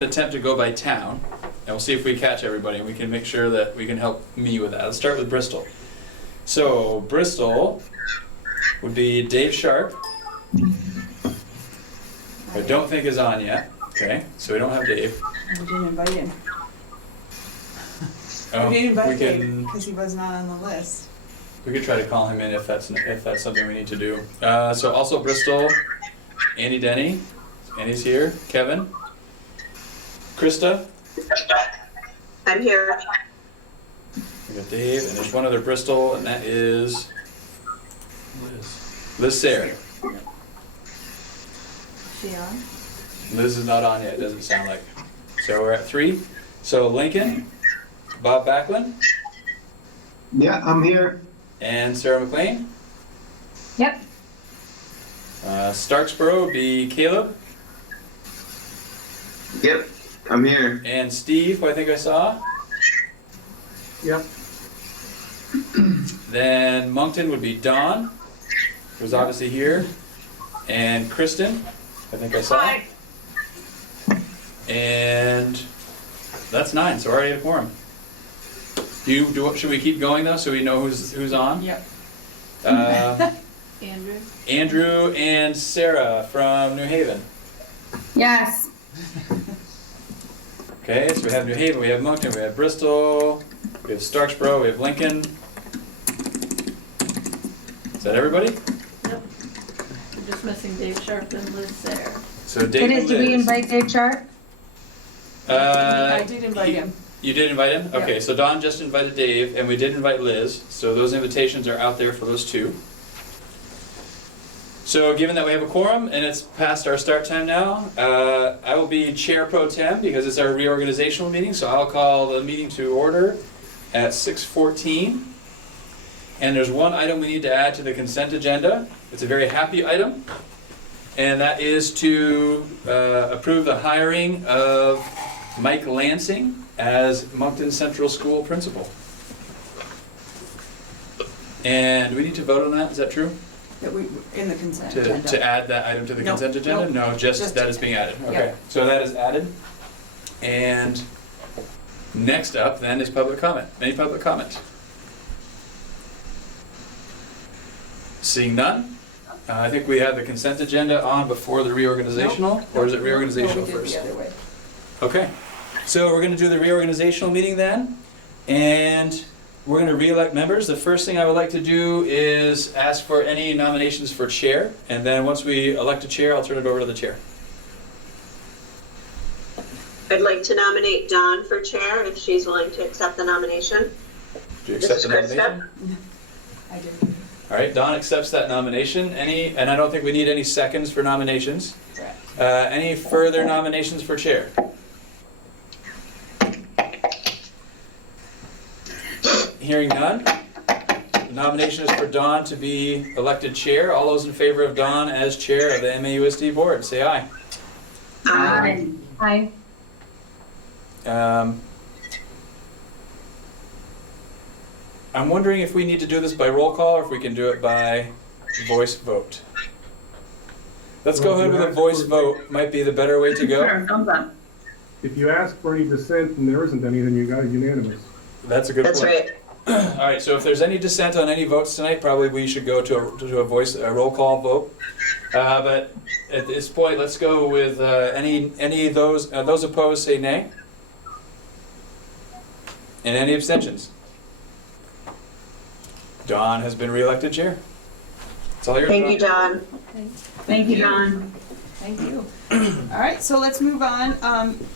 attempt to go by town, and we'll see if we catch everybody, and we can make sure that we can help me with that. Let's start with Bristol. So Bristol would be Dave Sharp, who I don't think is on yet. Okay, so we don't have Dave. We didn't invite him. Oh, We didn't invite Dave can, because he was not on the list. we could try to call him in if that's something we need to do. So also Bristol, Andy Denny, Andy's here. Kevin, Krista. I'm here. We got Dave, and there's one other Bristol, and that is Liz Sayre. She on? Liz is not on yet, doesn't sound like. So we're at 3. So Lincoln, Bob Backlund, Yeah, I'm here. and Sarah McLean. Yep. Starksboro would be Caleb, Yep, I'm here. and Steve, who I think I saw. Yep. Then Moncton would be Dawn, who's obviously here, and Kristen, I think I saw. Hi. And that's 9, so we're already at a quorum. Should we keep going though, so we know who's on? Yep. Andrew? Andrew and Sarah from New Haven. Yes. Okay, so we have New Haven, we have Moncton, we have Bristol, we have Starksboro, we have Lincoln. Is that everybody? Yep. We're just missing Dave Sharp and Liz Sayre. So Dave and Did we Liz. invite Dave Sharp? I did invite him. You did invite him? Yeah. Okay, so Don just invited Dave, and we did invite Liz, so those invitations are out there for those two. So given that we have a quorum, and it's past our start time now, I will be Chair Pro Tem, because it's our reorganizational meeting, so I'll call the meeting to order at 6:14. And there's one item we need to add to the consent agenda. It's a very happy item, and that is to approve the hiring of Mike Lansing as Moncton Central School Principal. And do we need to vote on that? Is that true? That we, in the consent To agenda. add that item to the Nope, consent agenda? nope. No, just Just- that is being added. yeah. Okay, so that is added. And next up then is public comment. Any public comment? Seeing none? I think we have the consent agenda on before the reorganizational, or is it reorganizational No, we did first? the other way. Okay, so we're gonna do the reorganizational meeting then, and we're gonna re-elect members. The first thing I would like to do is ask for any nominations for chair, and then once we elect a chair, I'll turn it over to the chair. I'd like to nominate Dawn for chair if she's willing to accept the nomination. Do you This accept is the Krista. nomination? I did. All right, Don accepts that nomination. And I don't think we need any seconds for nominations. Correct. Any further nominations for chair? Hearing none. The nomination is for Dawn to be elected chair. All those in favor of Dawn as chair of the MAUSD Board, say aye. Aye. Aye. I'm wondering if we need to do this by roll call or if we can do it by voice vote. Let's go ahead with a voice vote, might be the better way to go. Sure, thumbs up. If you ask for any dissent and there isn't any, then you got it unanimous. That's a good That's point. right. All right, so if there's any dissent on any votes tonight, probably we should go to a roll call vote. But at this point, let's go with any of those opposed say nay. And any abstentions? Dawn has been reelected chair. That's all yours. Thank you, Dawn. Thank you, Don. Thank you. All right, so let's move on.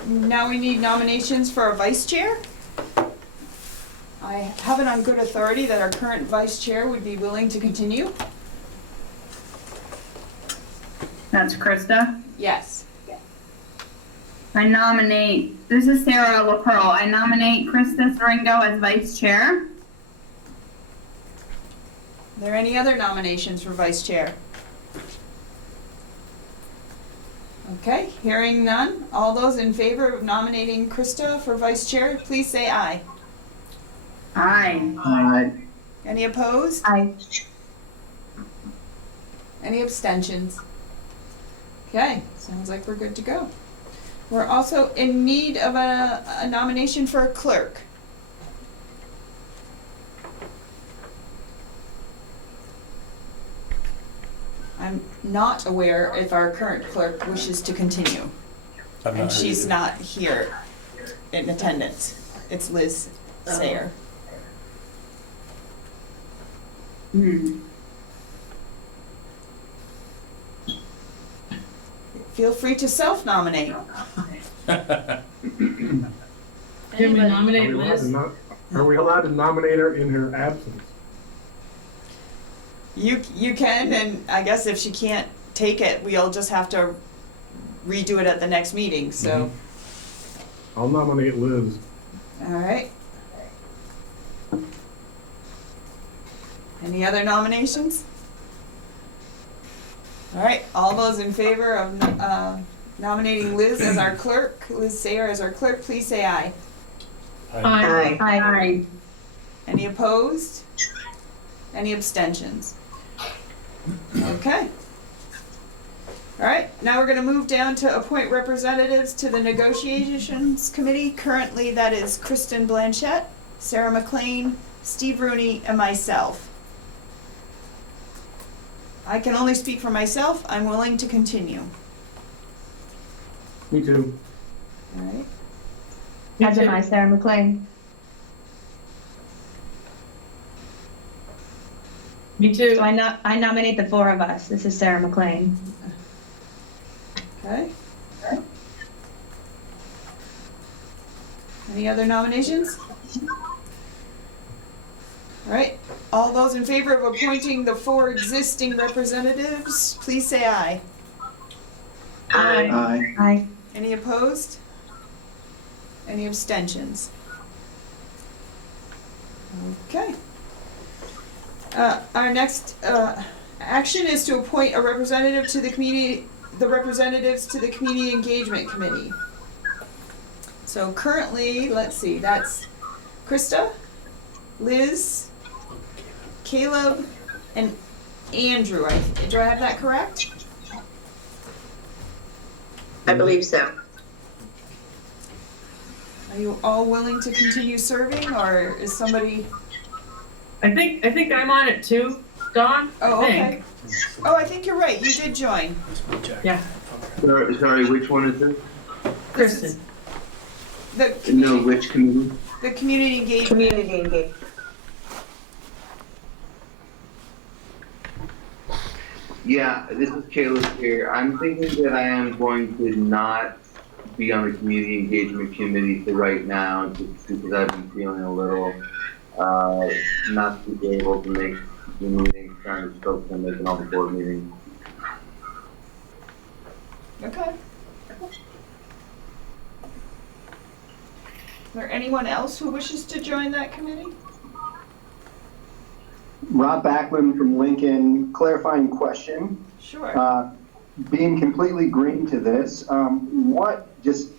Now we need nominations for a vice chair. I have it on good authority that our current vice chair would be willing to continue. That's Krista. Yes. I nominate, this is Sarah LaPearl. I nominate Krista Seringo as vice chair. Are there any other nominations for vice chair? Okay, hearing none. All those in favor of nominating Krista for vice chair, please say aye. Aye. Any opposed? Aye. Any abstentions? Okay, sounds like we're good to go. We're also in need of a nomination for a clerk. I'm not aware if our current clerk wishes to continue, I'm and not she's either. not here in attendance. It's Liz Sayer. Feel free to self-nominate. Anybody? Are we allowed to are we allowed to nominate her in her absence? You can, and I guess if she can't take it, we'll just have to redo it at the next meeting, so. I'll nominate Liz. All right. Any other nominations? All right, all those in favor of nominating Liz as our clerk, Liz Sayer as our clerk, please say aye. Aye. Aye. Any opposed? Any abstentions? Okay. All right, now we're gonna move down to appoint representatives to the negotiations committee. Currently, that is Kristen Blanchette, Sarah McLean, Steve Rooney, and myself. I can only speak for myself. I'm willing to continue. Me too. All right. As am I, Sarah McLean. Me too. So I nominate the four of us. This is Sarah McLean. Okay. Any other nominations? All right, all those in favor of appointing the four existing representatives, please say aye. Aye. Aye. Aye. Any opposed? Any abstentions? Okay. Our next action is to appoint a representative to the community, the representatives to the Community Engagement Committee. So currently, let's see, that's Krista, Liz, Caleb, and Andrew. Do I have that correct? I believe so. Are you all willing to continue serving, or is somebody? I think I'm on it too, Dawn. Oh, I think. okay. Oh, I think you're right. You did join. Yeah. Sorry, which one is it? Kristen. The No, community, which committee? the community engagement. Community engagement. Yeah, this is Caleb here. I'm thinking that I am going to not be on the community engagement committee for right now, just because I've been feeling a little not to be able to make the meetings, trying to focus on making all the board meetings. Okay. Is there anyone else who wishes to join that committee? Rob Backlund from Lincoln, clarifying question. Sure. Being completely green to this, what is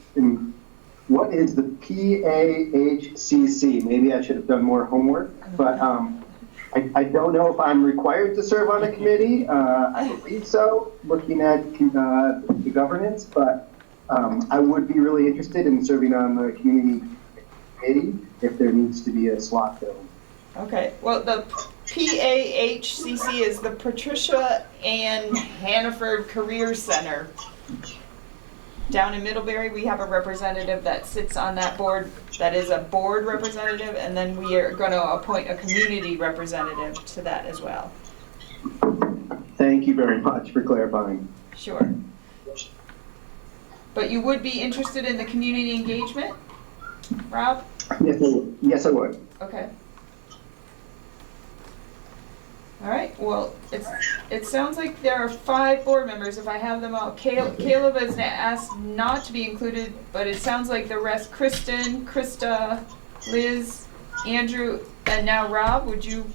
the PAHCC? Maybe I should have done more homework, but I don't know if I'm required to serve on a committee. I believe so, looking at the governance, but I would be really interested in serving on the community committee if there needs to be a slot filled. Okay, well, the PAHCC is the Patricia Ann Hannaford Career Center. Down in Middlebury, we have a representative that sits on that board, that is a board representative, and then we are gonna appoint a community representative to that as well. Thank you very much for clarifying. Sure. But you would be interested in the community engagement, Rob? Yes, I would. Okay. All right, well, it sounds like there are 5 board members, if I have them all. Caleb has asked not to be included, but it sounds like the rest, Kristen, Krista, Liz, Andrew, and now Rob, would you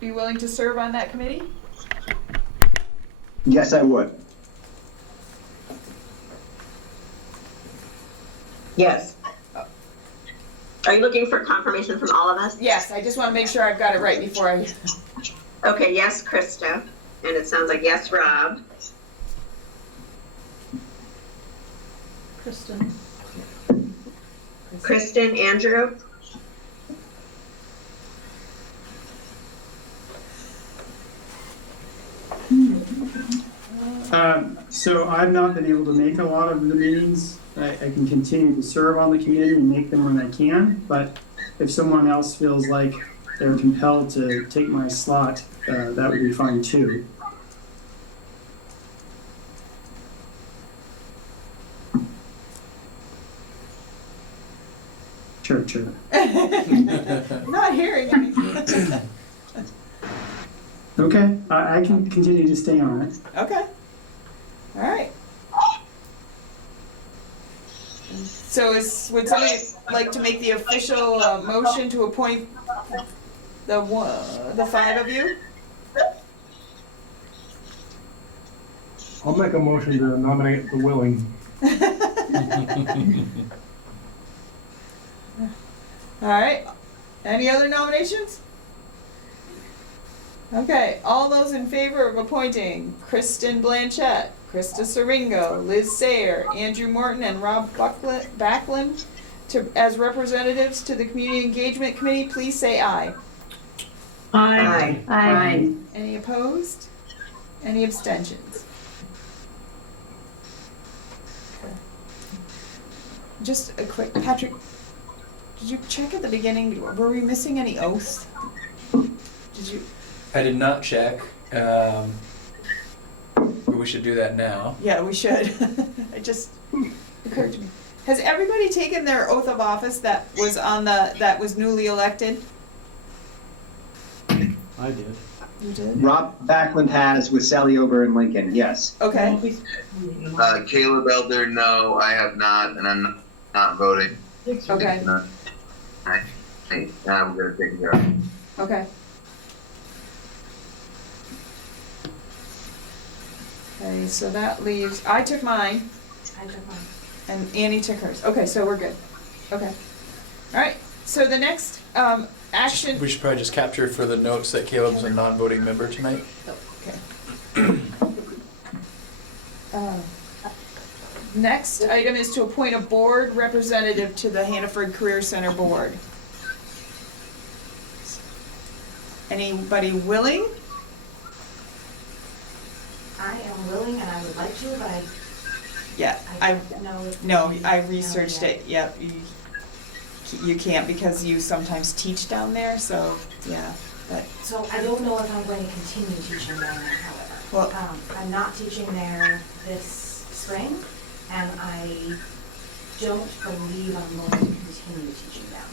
be willing to serve on that committee? Yes, I would. Yes. Are you looking for confirmation from all of us? Yes, I just want to make sure I've got it right before I... Okay, yes, Krista. And it sounds like yes, Rob. Kristen. Kristen, Andrew. So I've not been able to make a lot of the meetings. I can continue to serve on the committee and make them when I can, but if someone else feels like they're compelled to take my slot, that would be fine too. Sure. Not hearing anything. Okay, I can continue to stay on it. Okay. All right. So would somebody like to make the official motion to appoint the five of you? I'll make a motion to nominate the willing. All right. Any other nominations? Okay. All those in favor of appointing Kristen Blanchette, Krista Seringo, Liz Sayer, Andrew Morton, and Rob Backlund as representatives to the Community Engagement Committee, please say aye. Aye. Aye. Any opposed? Any abstentions? Okay. Just a quick, Patrick, did you check at the beginning, were we missing any oaths? Did you? I did not check, but we should do that now. Yeah, we should. It just occurred to me. Has everybody taken their oath of office that was newly elected? I did. You did? Rob Backlund has with Sally Ober and Lincoln, yes. Okay. Caleb Elder, no, I have not, and I'm not voting. Okay. Now we're gonna take care of it. Okay. Okay, so that leaves, I took mine. I took mine. And Annie took hers. Okay, so we're good. Okay. All right, so the next action. We should probably just capture for the notes that Caleb's a non-voting member tonight. Okay. Next item is to appoint a board representative to the Hannaford Career Center Board. Anybody willing? I am willing and I would like to, but Yeah, I don't know if. no, I we researched know yet. it, yep, you can't because you sometimes teach down there, so, yeah, but, So I don't know if I'm going to continue teaching down there, however. Well- I'm not teaching there this spring, and I don't believe I'm going to continue teaching down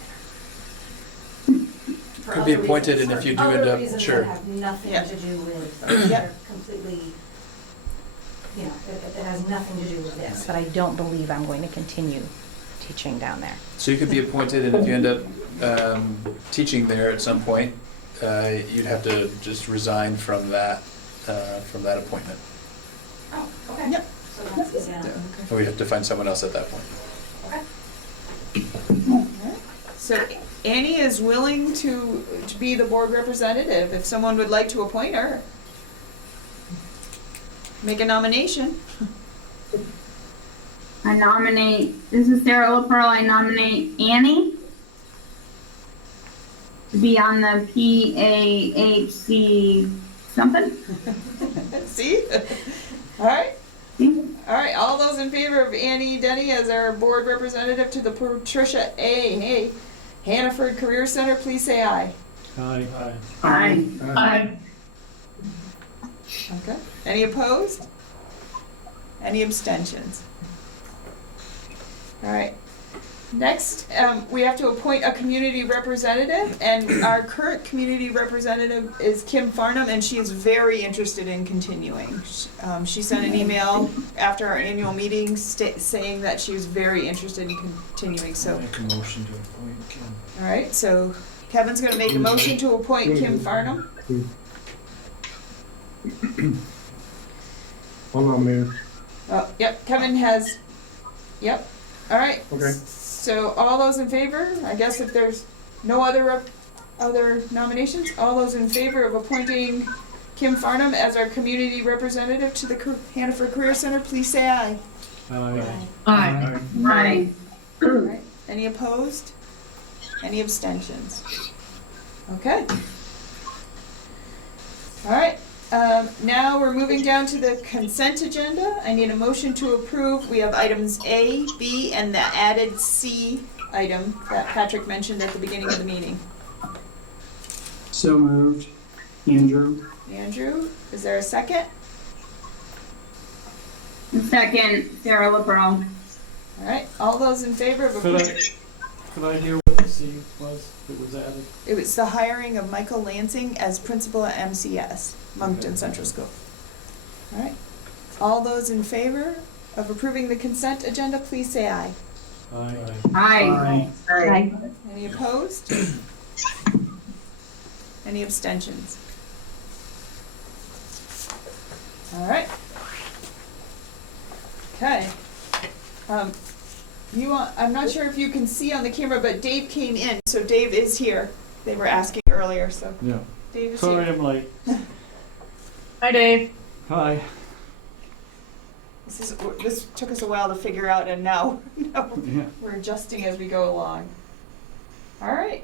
there. For Could be other appointed, reasons. and if you For do end other up- reasons sure. that have nothing Yeah. to do with, Yep. they're completely, you know, it has nothing to do with this. But I don't believe I'm going to continue teaching down there. So you could be appointed, and if you end up teaching there at some point, you'd have to just resign from that appointment. Oh, okay. Yep. So that's, yeah. Or we'd have to find someone else at that point. Okay. so Annie is willing to be the board representative if someone would like to appoint her. Make a nomination. I nominate, this is Sarah LaPearl, I nominate Annie to be on the PAHC something. See? All right. See? All right, all those in favor of Annie Denny as our board representative to the Patricia A. Hannaford Career Center, please say aye. Aye. Aye. Aye. Okay. Any opposed? Any abstentions? All right. Next, we have to appoint a community representative, and our current community representative is Kim Farnham, and she is very interested in continuing. She sent an email after our annual meeting saying that she was very interested in continuing, so. Make a motion to appoint Kim. All right, so Kevin's gonna make a motion to appoint Kim Farnham. I'll nominate her. Oh, yep, Kevin has, yep, all right. Okay. So all those in favor, I guess if there's no other nominations, all those in favor of appointing Kim Farnham as our community representative to the Hannaford Career Center, please say aye. Aye. Aye. Aye. All right. Any opposed? Any abstentions? Okay. All right, now we're moving down to the consent agenda. I need a motion to approve. We have items A, B, and the added C item that Patrick mentioned at the beginning of the meeting. So moved. Andrew? Andrew, is there a second? Second, Sarah LaPerle. All right, all those in favor of Could approving? I hear what the C was that was added? It was the hiring of Michael Lansing as principal at MCS, Moncton Central School. All right, all those in favor of approving the consent agenda, please say aye. Aye. Aye. Aye. Any opposed? Any abstentions? All right. Okay. I'm not sure if you can see on the camera, but Dave came in, so Dave is here. They were asking earlier, so Yeah. Dave is Sorry here. I'm late. Hi, Dave. Hi. This took us a while to figure out, and now Yeah. we're adjusting as we go along. All right.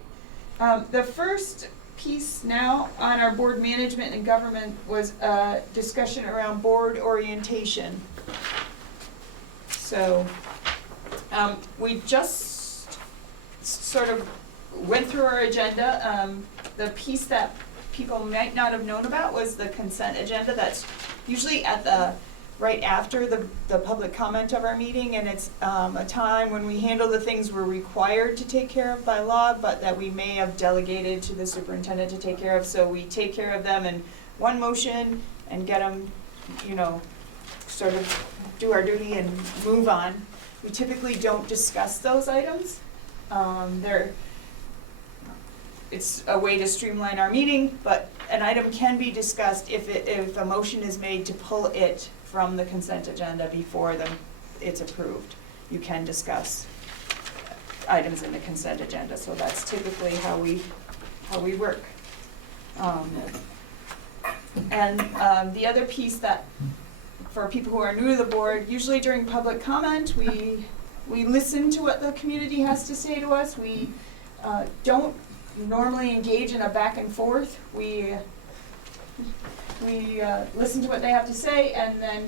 The first piece now on our board management and government was a discussion around board orientation. So we just sort of went through our agenda. The piece that people might not have known about was the consent agenda. That's usually at the right after the public comment of our meeting, and it's a time when we handle the things we're required to take care of by law, but that we may have delegated to the superintendent to take care of. So we take care of them in one motion and get them, sort of do our duty and move on. We typically don't discuss those items. It's a way to streamline our meeting, but an item can be discussed if a motion is made to pull it from the consent agenda before it's approved. You can discuss items in the consent agenda, so that's typically how we work. The other piece that, for people who are new to the board, usually during public comment, we listen to what the community has to say to us. We don't normally engage in a back and forth. We listen to what they have to say, and then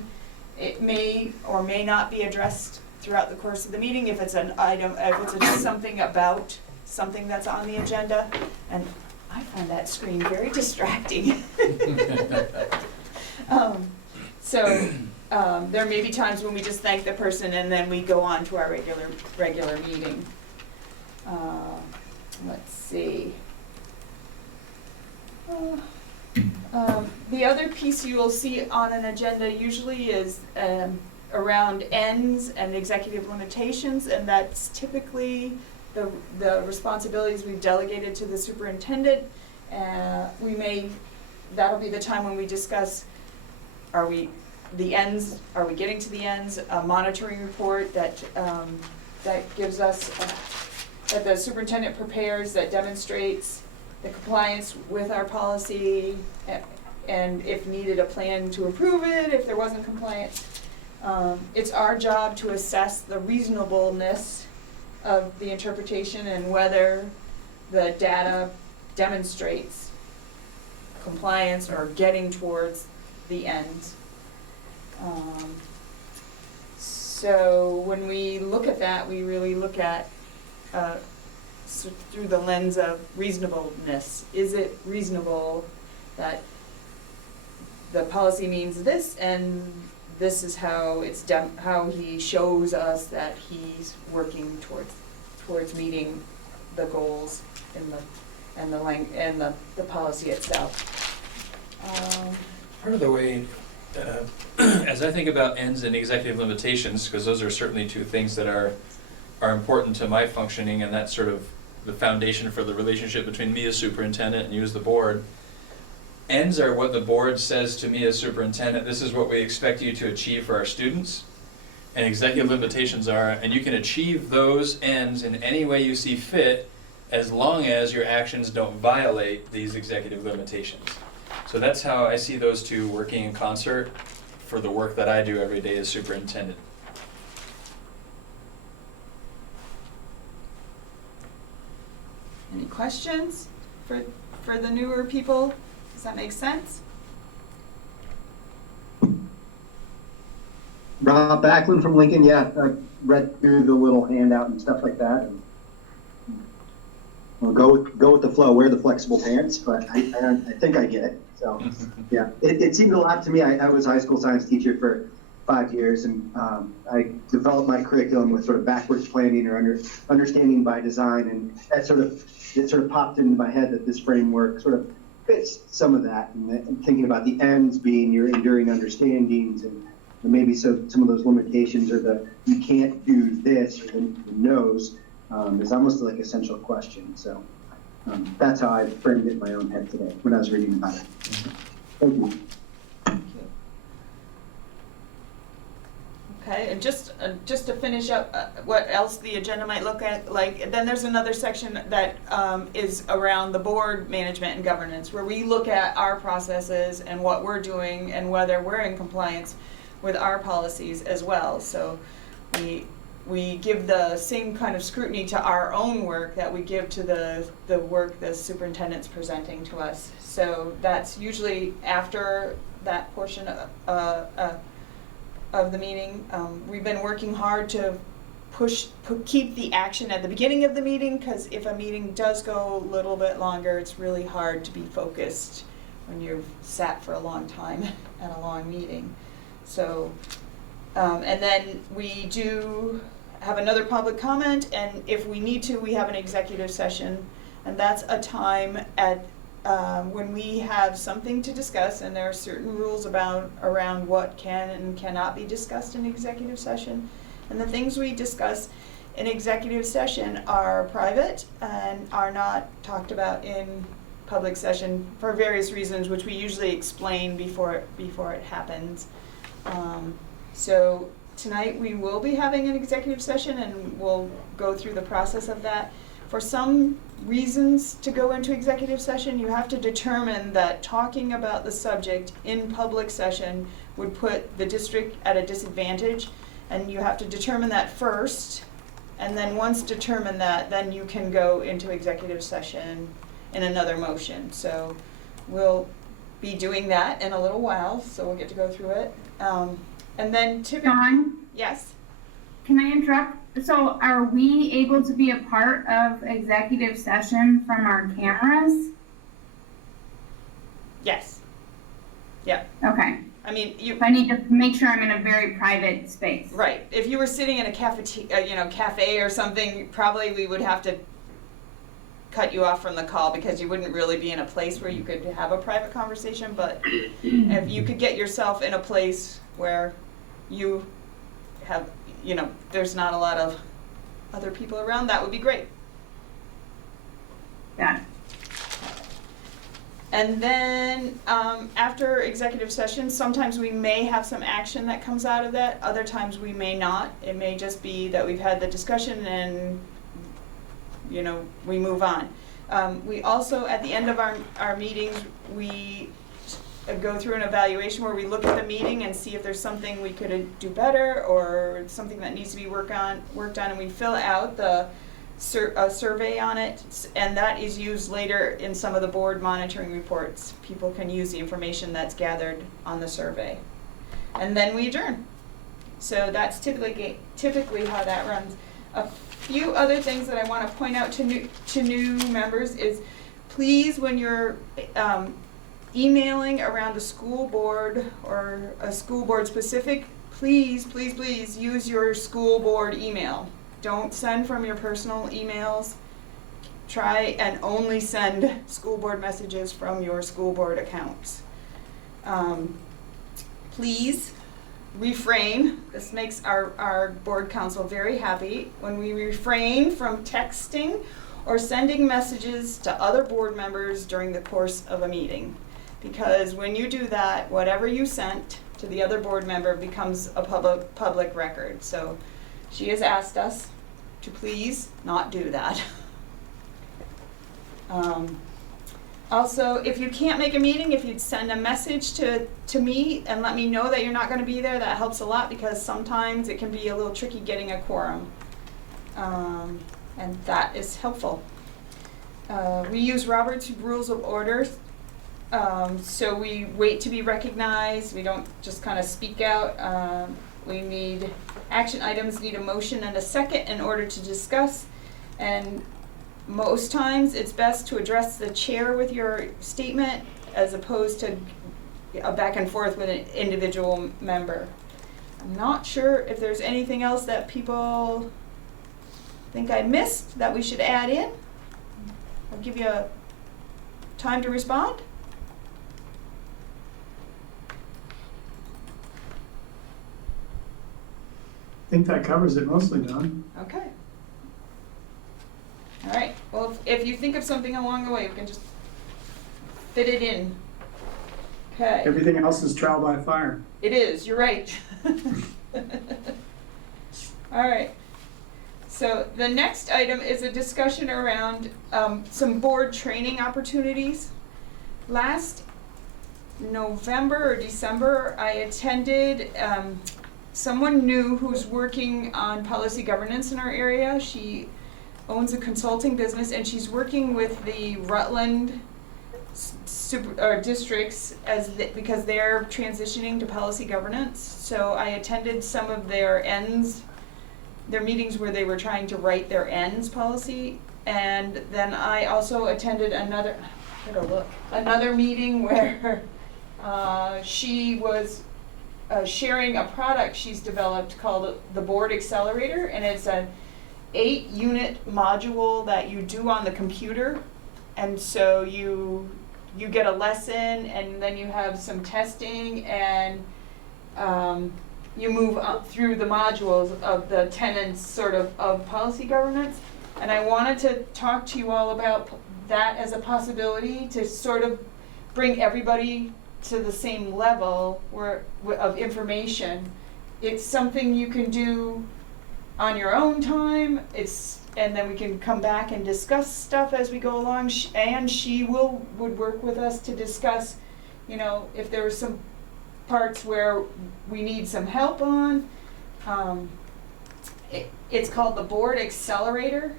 it may or may not be addressed throughout the course of the meeting if it's an item, if it's something about something that's on the agenda. And I find that screen very distracting. There may be times when we just thank the person and then we go on to our regular meeting. Let's see. The other piece you will see on an agenda usually is around ends and executive limitations, and that's typically the responsibilities we've delegated to the superintendent. That'll be the time when we discuss, are we getting to the ends, a monitoring report that gives us, that the superintendent prepares, that demonstrates the compliance with our policy, and if needed, a plan to improve it if there wasn't compliance. It's our job to assess the reasonableness of the interpretation and whether the data demonstrates compliance or getting towards the end. So when we look at that, we really look at through the lens of reasonableness. Is it reasonable that the policy means this, and this is how how he shows us that he's working towards meeting the goals and the policy itself. Part of the way, as I think about ends and executive limitations, because those are certainly two things that are important to my functioning, and that's sort of the foundation for the relationship between me as superintendent and you as the board. Ends are what the board says to me as superintendent, this is what we expect you to achieve for our students. And executive limitations are, and you can achieve those ends in any way you see fit, as long as your actions don't violate these executive limitations. So that's how I see those two working in concert for the work that I do every day as superintendent. Any questions for the newer people? Does that make sense? Rob Backlund from Lincoln, yeah, I read through the little handout and stuff like that. And we'll go with the flow, wear the flexible pants, but I think I get it. So, yeah, it seemed a lot to me. I was a high school science teacher for 5 years, and I developed my curriculum with sort of backwards planning or understanding by design, and it sort of popped into my head that this framework sort of fits some of that, and thinking about the ends being your enduring understandings, and maybe some of those limitations, or the you can't do this, or the no's, is almost like a central question. So that's how I framed it in my own head today when I was reading about it. Thank you. Okay, and just to finish up what else the agenda might look at, like, then there's another section that is around the board management and governance, where we look at our processes and what we're doing and whether we're in compliance with our policies as well. So we give the same kind of scrutiny to our own work that we give to the work the superintendent's presenting to us. So that's usually after that portion of the meeting. We've been working hard to keep the action at the beginning of the meeting, because if a meeting does go a little bit longer, it's really hard to be focused when you've sat for a long time at a long meeting. So, and then we do have another public comment, and if we need to, we have an executive session, and that's a time at when we have something to discuss, and there are certain rules around what can and cannot be discussed in executive session. And the things we discuss in executive session are private and are not talked about in public session for various reasons, which we usually explain before it happens. So tonight we will be having an executive session, and we'll go through the process of that. For some reasons to go into executive session, you have to determine that talking about the subject in public session would put the district at a disadvantage, and you have to determine that first, and then once determined that, then you can go into executive session in another motion. So we'll be doing that in a little while, so we'll get to go through it. And then typically, Dawn, yes? can I interrupt? So are we able to be a part of executive session from our cameras? Yes. Yeah. Okay. I mean, I need to make sure I'm in a very private space. right. If you were sitting in a cafe or something, probably we would have to cut you off from the call, because you wouldn't really be in a place where you could have a private conversation. But if you could get yourself in a place where you have, there's not a lot of other people around, that would be great. Got it. And then after executive session, sometimes we may have some action that comes out of that. Other times we may not. It may just be that we've had the discussion and we move on. We also, at the end of our meetings, we go through an evaluation where we look at the meeting and see if there's something we could do better, or something that needs to be worked on, and we fill out a survey on it, and that is used later in some of the board monitoring reports. People can use the information that's gathered on the survey. And then we adjourn. So that's typically how that runs. A few other things that I want to point out to new members is, please, when you're emailing around a school board or a school board specific, please use your school board email. Don't send from your personal emails. Try and only send school board messages from your school board accounts. Please refrain. This makes our board council very happy when we refrain from texting or sending messages to other board members during the course of a meeting. Because when you do that, whatever you sent to the other board member becomes a public record. So she has asked us to please not do that. Also, if you can't make a meeting, if you'd send a message to me and let me know that you're not going to be there, that helps a lot, because sometimes it can be a little tricky getting a quorum. And that is helpful. We use Robert's Rules of Order, so we wait to be recognized, we don't just kind of speak out. We need, action items need a motion and a second in order to discuss, and most times it's best to address the chair with your statement as opposed to a back and forth with an individual member. I'm not sure if there's anything else that people think I missed that we should add in. I'll give you time to respond. I think that covers it mostly, Don. Okay. All right, well, if you think of something along the way, we can just fit it in. Okay. Everything else is trial by fire. It is, you're right. All right. So the next item is a discussion around some board training opportunities. Last November or December, I attended someone new who's working on policy governance in our area. She owns a consulting business, and she's working with the Rutland districts because they're transitioning to policy governance. So I attended some of their meetings where they were trying to write their ends policy, and then I also attended another meeting where she was sharing a product she's developed called the Board Accelerator, and it's an 8-unit module that you do on the computer, and so you get a lesson, and then you have some testing, and you move up through the modules of the tenets sort of policy governance. And I wanted to talk to you all about that as a possibility to sort of bring everybody to the same level of information. It's something you can do on your own time. And then we can come back and discuss stuff as we go along. She would work with us to discuss, if there are some parts where we need some help on. It's called the Board Accelerator,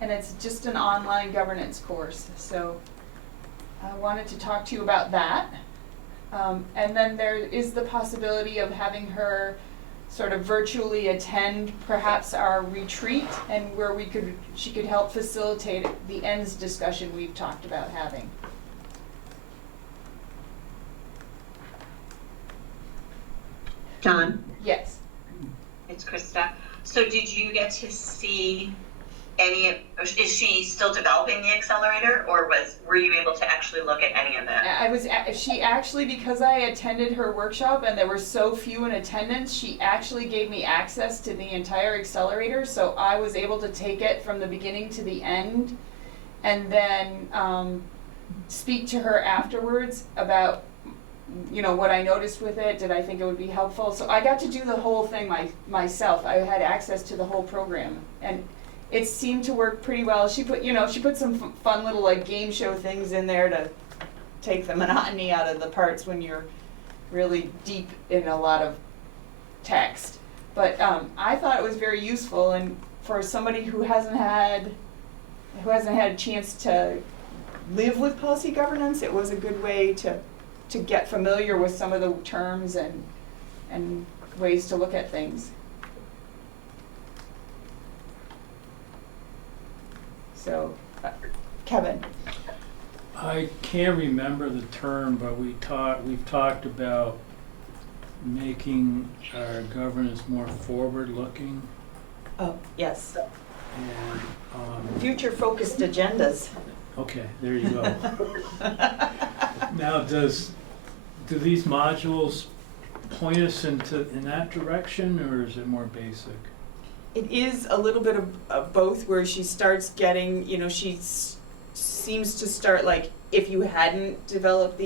and it's just an online governance course. So I wanted to talk to you about that. And then there is the possibility of having her sort of virtually attend perhaps our retreat, and where she could help facilitate the ends discussion we've talked about having. John, Yes. it's Krista. So did you get to see is she still developing the accelerator, or were you able to actually look at any of it? She actually, because I attended her workshop and there were so few in attendance, she actually gave me access to the entire accelerator, so I was able to take it from the beginning to the end, and then speak to her afterwards about what I noticed with it. Did I think it would be helpful? So I got to do the whole thing myself. I had access to the whole program, and it seemed to work pretty well. She put some fun little game show things in there to take the monotony out of the parts when you're really deep in a lot of text. But I thought it was very useful, and for somebody who hasn't had a chance to live with policy governance, it was a good way to get familiar with some of the terms and ways to look at things. So, Kevin. I can't remember the term, but we've talked about making our governance more forward-looking. Oh, yes. And Future-focused agendas. okay, there you go. Now, do these modules point us in that direction, or is it more basic? It is a little bit of both, where she starts getting, she seems to start, like, if you hadn't developed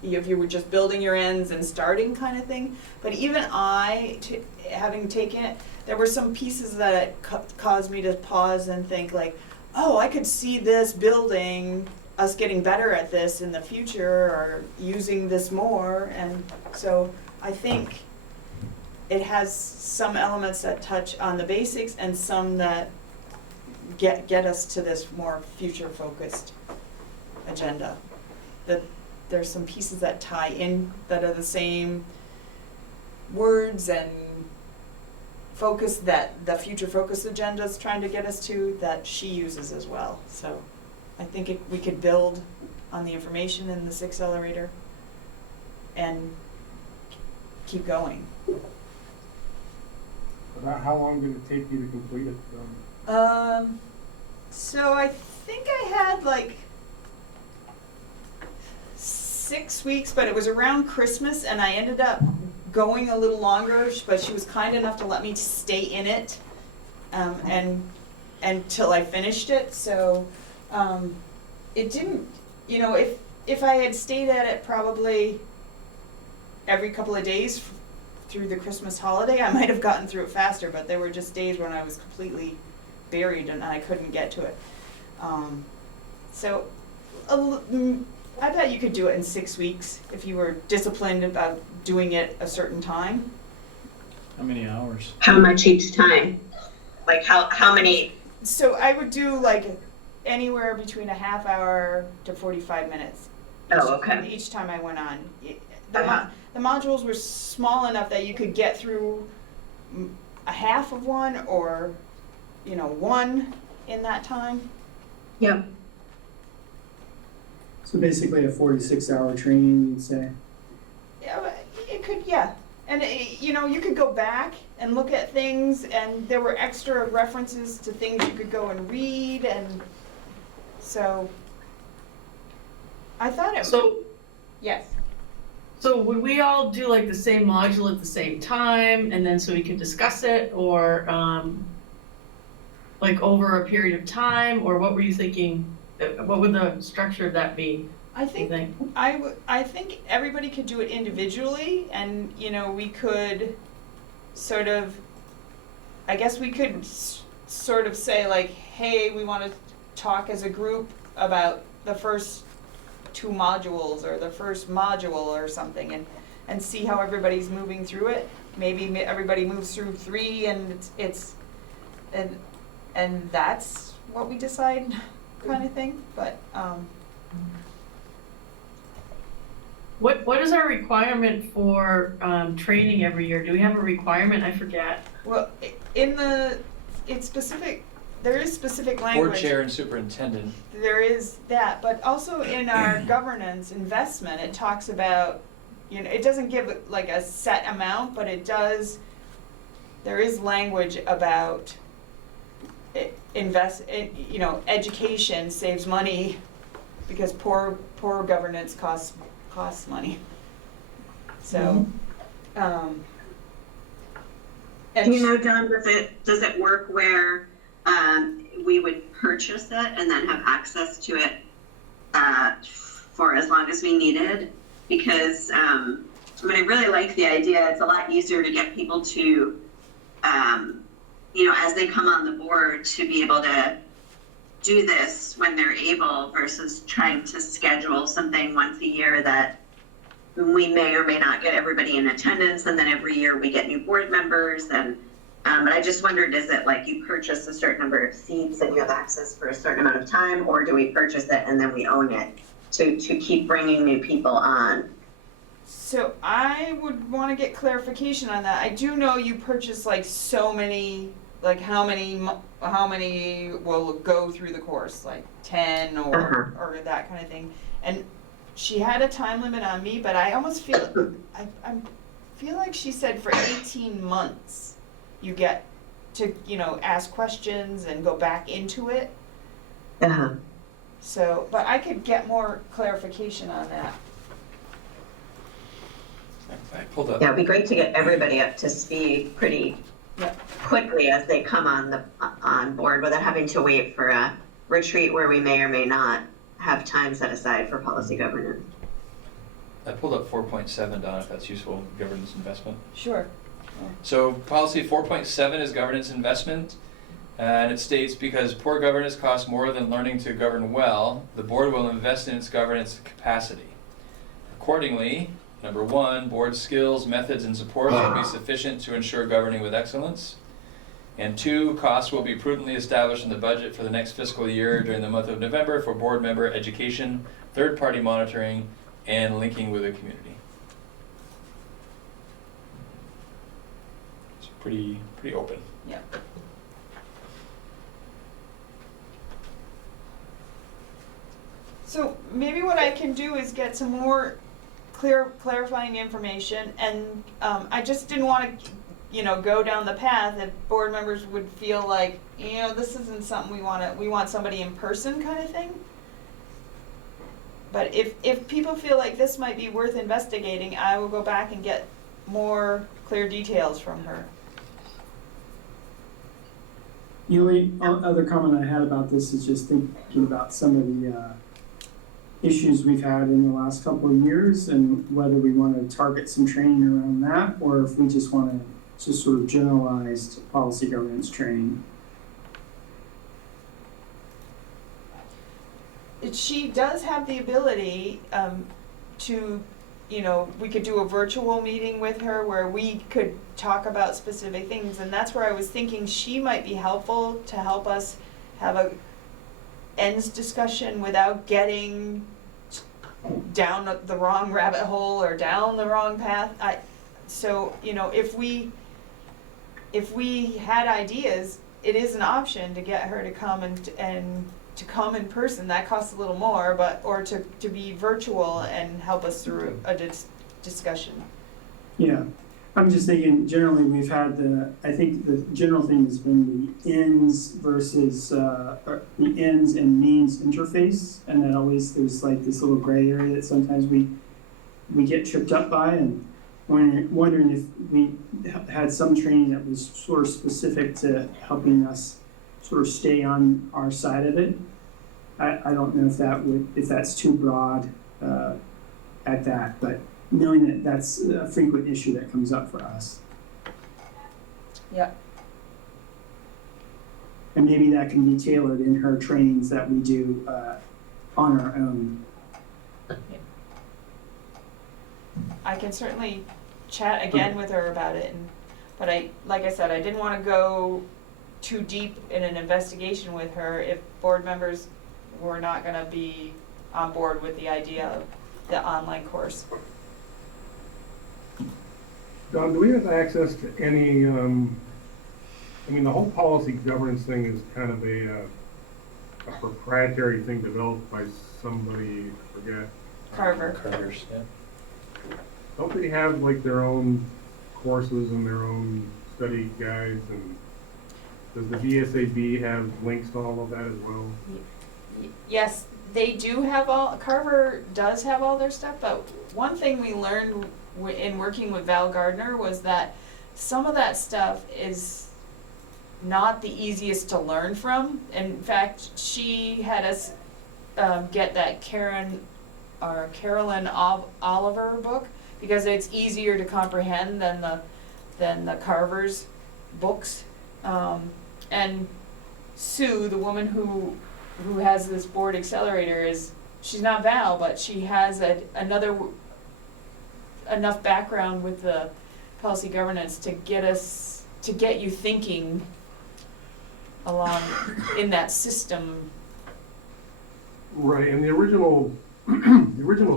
if you were just building your ends and starting kind of thing. But even having taken it, there were some pieces that caused me to pause and think, like, oh, I could see this building, us getting better at this in the future, or using this more. And so I think it has some elements that touch on the basics and some that get us to this more future-focused agenda. That there's some pieces that tie in that are the same words and focus that the future focus agenda is trying to get us to, that she uses as well. So I think we could build on the information in this accelerator and keep going. About how long did it take you to complete it? So I think I had like 6 weeks, but it was around Christmas, and I ended up going a little longer, but she was kind enough to let me stay in it, and until I finished it. So it didn't, you know, if I had stayed at it probably every couple of days through the Christmas holiday, I might have gotten through it faster, but there were just days when I was completely buried and I couldn't get to it. So I bet you could do it in 6 weeks if you were disciplined about doing it a certain time. How many hours? How much each time? Like how many? So I would do like anywhere between a half hour to 45 minutes. Oh, okay. Each time I went on. The modules were small enough that you could get through a half of one, or, you know, one in that time. Yeah. So basically a 46-hour training, you'd say? Yeah, it could, yeah. And, you know, you could go back and look at things, and there were extra references to things you could go and read, and so I thought it So, yes. so would we all do like the same module at the same time, and then so we could discuss it, or like over a period of time, or what were you thinking? What would the structure of that be? I think I think everybody could do it individually, and you know, we could sort of, I guess we could sort of say like, hey, we want to talk as a group about the first 2 modules or the first module or something, and see how everybody's moving through it. Maybe everybody moves through 3 and that's what we decide, kind of thing. But What is our requirement for training every year? Do we have a requirement? I forget. well, it's specific. There is specific language. Board chair and superintendent. There is that, but also in our governance investment, it talks about, you know, it doesn't give like a set amount, but it does, there is language about you know, education saves money because poor governance costs money. So, and Do you know, John, does it work where we would purchase it and then have access to it for as long as we needed? Because I mean, I really like the idea. It's a lot easier to get people to, you know, as they come on the board, to be able to do this when they're able versus trying to schedule something once a year that we may or may not get everybody in attendance, and then every year we get new board members. And but I just wondered, is it like you purchase a certain number of seats and you have access for a certain amount of time, or do we purchase it and then we own it to keep bringing new people on? so I would want to get clarification on that. I do know you purchase like so many, like how many will go through the course, like 10 or that kind of thing. And she had a time limit on me, but I almost feel I feel like she said for 18 months you get to, you know, ask questions and go back into it. So, but I could get more clarification on that. I pulled up. Yeah, it'd be great to get everybody up to speed pretty quickly as they come on board, without having to wait for a retreat where we may or may not have time set aside for policy governance. I pulled up 4.7, Don, if that's useful, governance investment. Sure. So policy 4.7 is governance investment, and it states, because poor governance costs more than learning to govern well, the board will invest in its governance capacity. Accordingly, number 1, board skills, methods, and supports will be sufficient to ensure governing with excellence. And 2, costs will be prudently established in the budget for the next fiscal year during the month of November for board member education, third-party monitoring, and linking with the community. It's pretty open. Yeah. So maybe what I can do is get some more clarifying information, and I just didn't want to, go down the path if board members would feel like, this isn't something we want somebody in person kind of thing. But if people feel like this might be worth investigating, I will go back and get more clear details from her. The only other comment I had about this is just thinking about some of the issues we've had in the last couple of years, and whether we want to target some training around that, or if we just want to just sort of generalized policy governance training. She does have the ability to, we could do a virtual meeting with her where we could talk about specific things, and that's where I was thinking she might be helpful to help us have a ends discussion without getting down the wrong rabbit hole or down the wrong path. So if we had ideas, it is an option to get her to come and to come in person. That costs a little more, or to be virtual and help us through a discussion. Yeah, I'm just thinking generally we've had I think the general thing has been the ends versus the ends and means interface, and then always there's like this little gray area that sometimes we get tripped up by, and wondering if we had some training that was sort of specific to helping us sort of stay on our side of it. I don't know if that's too broad at that, but knowing that that's a frequent issue that comes up for us. Yeah. And maybe that can be tailored in her trainings that we do on our own. I can certainly chat again with her about it, but like I said, I didn't want to go too deep in an investigation with her if board members were not going to be on board with the idea of the online course. Don, do we have access to any, the whole policy governance thing is kind of a proprietary thing developed by somebody, I forget. Carver's, yeah. Don't they have like their own courses and their own study guides, and does the VSAB have links to all of that as well? Yes, they do have Carver does have all their stuff, but one thing we learned in working with Val Gardner was that some of that stuff is not the easiest to learn from. In fact, she had us get that Carolyn Oliver book because it's easier to comprehend than the Carver's books. And Sue, the woman who has this board accelerator, she's not Val, but she has enough background with the policy governance to get you thinking along in that system. Right, and the original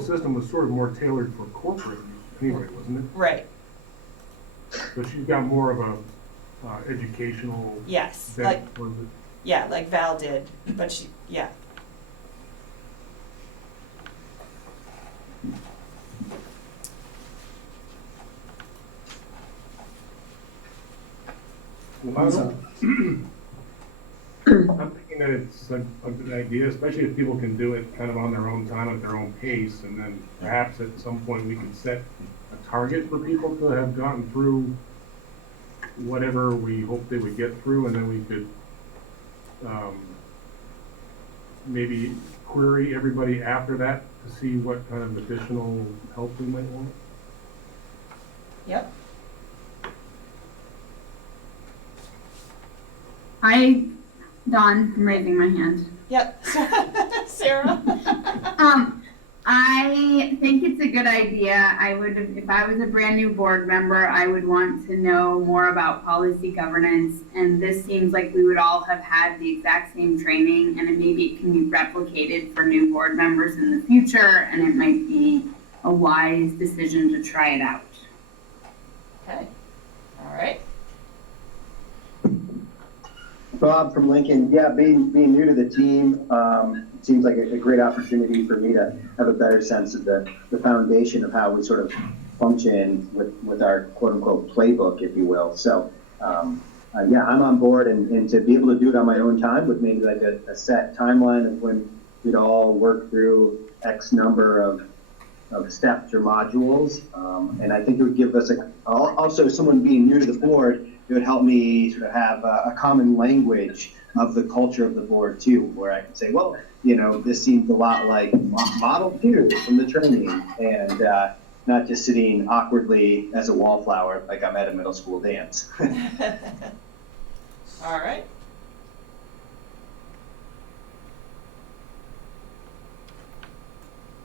system was sort of more tailored for corporate anyway, wasn't it? Right. So she's got more of a educational. Yes. Like Val did, but yeah. Well, I'm thinking that it's a good idea, especially if people can do it kind of on their own time at their own pace, and then perhaps at some point we can set a target for people to have gotten through whatever we hope they would get through, and then we could maybe query everybody after that to see what kind of additional help we might want. Yep. Dawn, I'm raising my hand. Yep. Sarah? I think it's a good idea. I would, if I was a brand new board member, I would want to know more about policy governance. And this seems like we would all have had the exact same training, and maybe it can be replicated for new board members in the future, and it might be a wise decision to try it out. Okay, all right. Bob from Lincoln, yeah, being new to the team, it seems like a great opportunity for me to have a better sense of the foundation of how we sort of function with our quote unquote playbook, if you will. So, yeah, I'm on board, and to be able to do it on my own time with maybe like a set timeline of when we'd all work through X number of steps or modules. And I think it would give us also someone being new to the board, it would help me sort of have a common language of the culture of the board too, where I can say, well, you know, this seems a lot like model 2 from the training, and not just sitting awkwardly as a wallflower like I'm at a middle school dance. All right.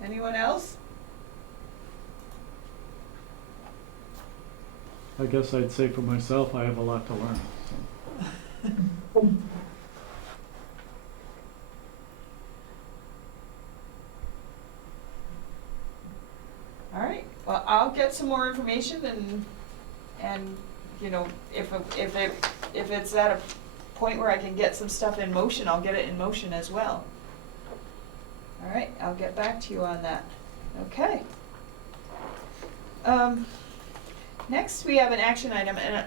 Anyone else? I guess I'd say for myself, I have a lot to learn. So. All right, well, I'll get some more information, and you know, if it's at a point where I can get some stuff in motion, I'll get it in motion as well. All right, I'll get back to you on that. Okay. Next, we have an action item, and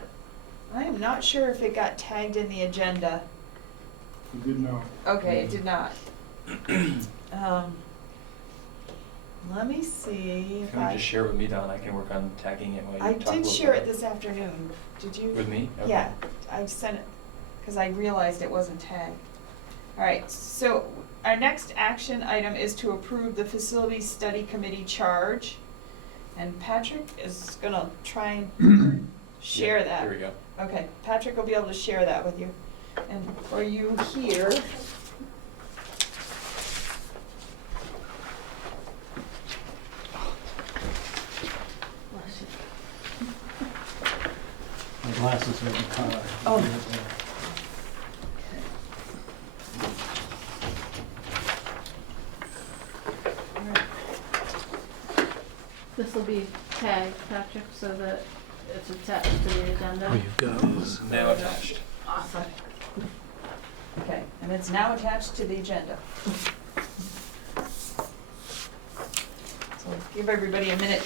I am not sure if it got tagged in the agenda. You did not. Okay, it did not. Let me see if Can you just share with me, Don? I can work on tagging it while you I talk did about share it this afternoon. Did you? With me? Okay. Yeah, I sent it, because I realized it wasn't tagged. All right, so our next action item is to approve the Facility Study Committee charge. And Patrick is gonna try and share that. Here we go. Okay, Patrick will be able to share that with you. And for you here, My glasses are in the car. Oh. This will be tagged, Patrick, so that it's attached to the agenda. It's now attached. Awesome. okay, and it's now attached to the agenda. So give everybody a minute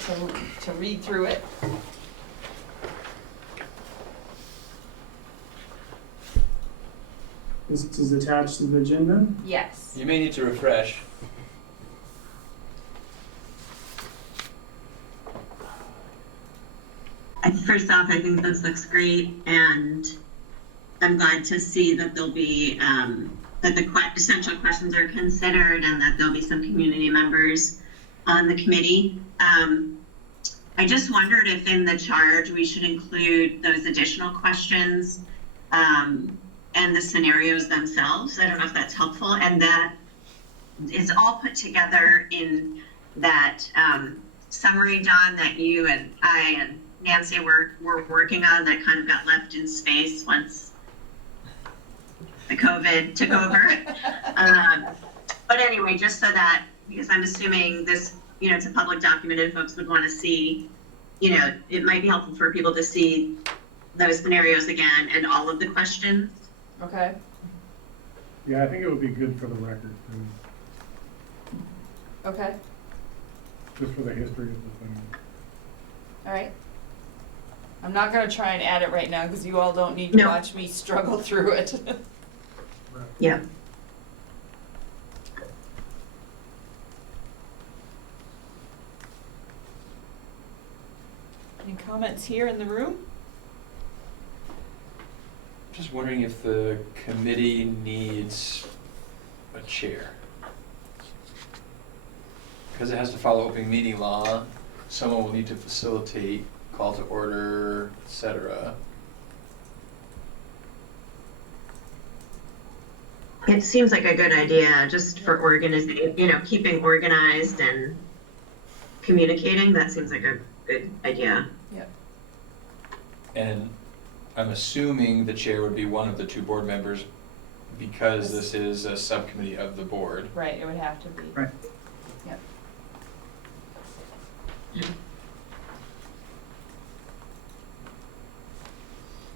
to read through it. This is attached to the agenda. Yes. You may need to refresh. First off, I think this looks great, and I'm glad to see that there'll be, that the essential questions are considered and that there'll be some community members on the committee. I just wondered if in the charge we should include those additional questions and the scenarios themselves. I don't know if that's helpful, and that is all put together in that summary, Don, that you and I and Nancy were working on, that kind of got left in space once the COVID took over. But anyway, just so that, because I'm assuming this, you know, it's a public document and folks would want to see, you know, it might be helpful for people to see those scenarios again and all of the questions. Okay. Yeah, I think it would be good for the record, Okay. just for the history of the thing. All right. I'm not gonna try and add it right now because you all don't need to No. watch me struggle through it. Yeah. Any comments here in the room? Just wondering if the committee needs a chair. Because it has to follow open meeting law, someone will need to facilitate call to order, etc. It seems like a good idea just for keeping organized and communicating. That seems like a good idea. And I'm assuming the chair would be one of the two board members because this is a subcommittee of the board. Right, it would have to be. Right. Yep.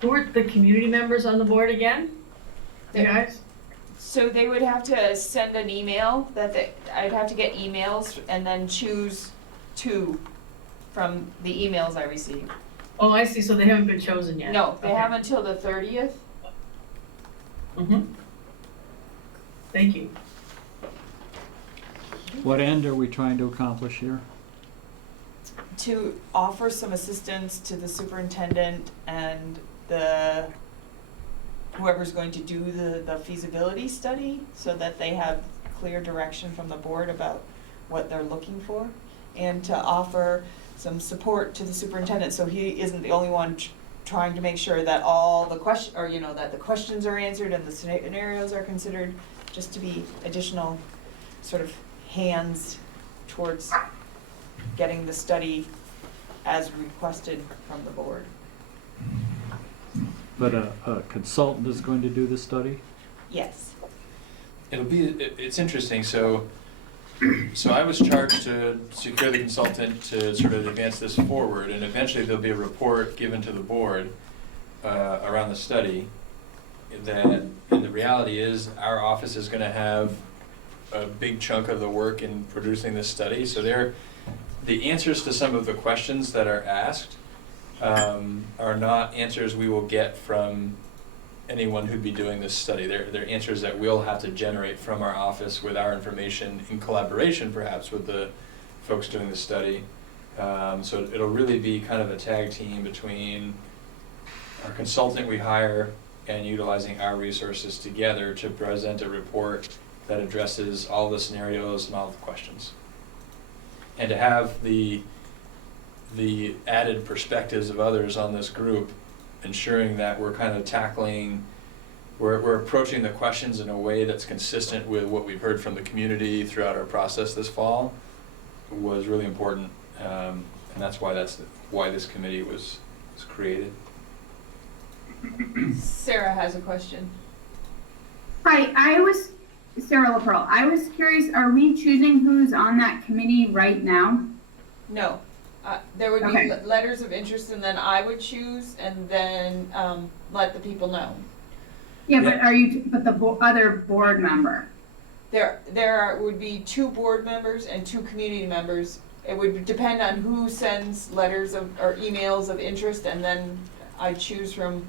Who are the community members on the board again? You guys? So they would have to send an email I'd have to get emails and then choose two from the emails I receive. Oh, I see, so they haven't been chosen yet? No, they Okay. have until the 30th. Thank you. What end are we trying to accomplish here? To offer some assistance to the superintendent and whoever's going to do the feasibility study, so that they have clear direction from the board about what they're looking for, and to offer some support to the superintendent, so he isn't the only one trying to make sure that all the that the questions are answered and the scenarios are considered, just to be additional sort of hands towards getting the study as requested from the board. But a consultant is going to do the study? Yes. It's interesting, so I was charged to secure the consultant to sort of advance this forward, and eventually there'll be a report given to the board around the study. And the reality is our office is going to have a big chunk of the work in producing this study. So the answers to some of the questions that are asked are not answers we will get from anyone who'd be doing this study. They're answers that we'll have to generate from our office with our information in collaboration perhaps with the folks doing the study. So it'll really be kind of a tag team between our consultant we hire and utilizing our resources together to present a report that addresses all the scenarios and all the questions. And to have the added perspectives of others on this group, ensuring that we're kind of we're approaching the questions in a way that's consistent with what we've heard from the community throughout our process this fall, was really important. And that's why why this committee was created. Sarah has a question. Hi, Sarah LaPearl. I was curious, are we choosing who's on that committee right now? No. There would be Okay. letters of interest, and then I would choose, and then let the people know. Yeah, but but the other board member? Would be 2 board members and 2 community members. It would depend on who sends letters or emails of interest, and then I choose from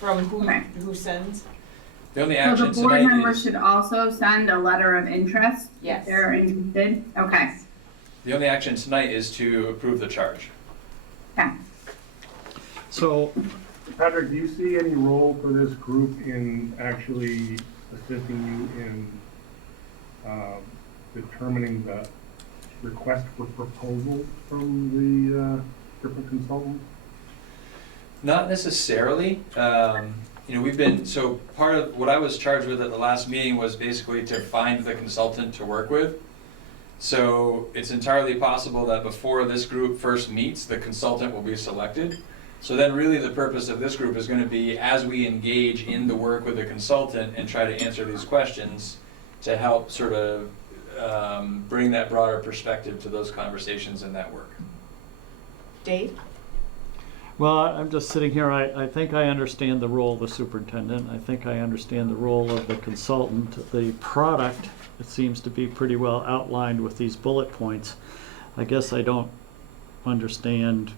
who sends. The only So action the board tonight member is should also send a letter of interest? Yes. If they're interested? Okay. the only action tonight is to approve the charge. Okay. So, Patrick, do you see any role for this group in actually assisting you in determining the request for proposals from the triple consultant? Not necessarily. So part of what I was charged with at the last meeting was basically to find the consultant to work with. So it's entirely possible that before this group first meets, the consultant will be selected. So then really the purpose of this group is going to be, as we engage in the work with the consultant and try to answer these questions, to help sort of bring that broader perspective to those conversations and that work. Dave? well, I'm just sitting here, I think I understand the role of the superintendent, I think I understand the role of the consultant. The product, it seems to be pretty well outlined with these bullet points. I guess I don't understand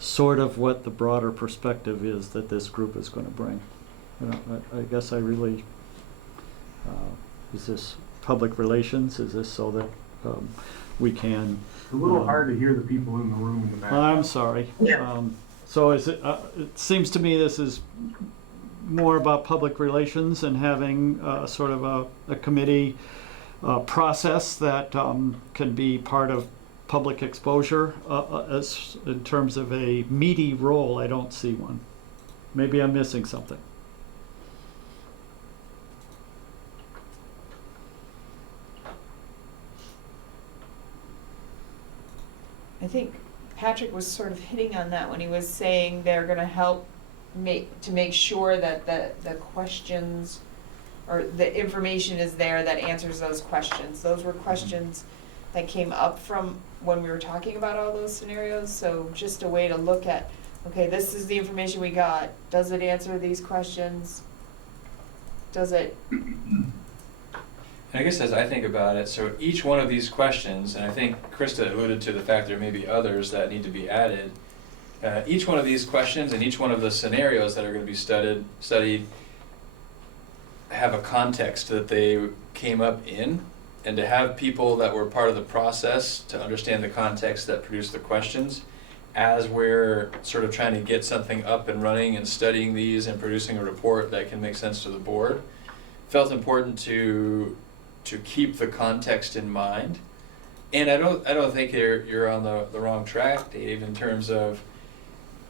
sort of what the broader perspective is that this group is going to bring. I guess I really, is this public relations? Is this so that we can... It's a little hard to hear the people in the room in the back. I'm sorry. Yeah. So is it seems to me this is more about public relations and having sort of a committee process that can be part of public exposure. As in terms of a meaty role, I don't see one. Maybe I'm missing something. I think Patrick was sort of hitting on that when he was saying they're gonna help make sure that the questions or the information is there that answers those questions. Those were questions that came up from when we were talking about all those scenarios, so just a way to look at, okay, this is the information we got, does it answer these questions? Does it? And I guess as I think about it, so each one of these questions, and I think Krista alluded to the fact there may be others that need to be added, each one of these questions and each one of the scenarios that are going to be studied have a context that they came up in, and to have people that were part of the process to understand the context that produced the questions as we're sort of trying to get something up and running and studying these and producing a report that can make sense to the board, felt important to keep the context in mind. And I don't think you're on the wrong track, Dave, in terms of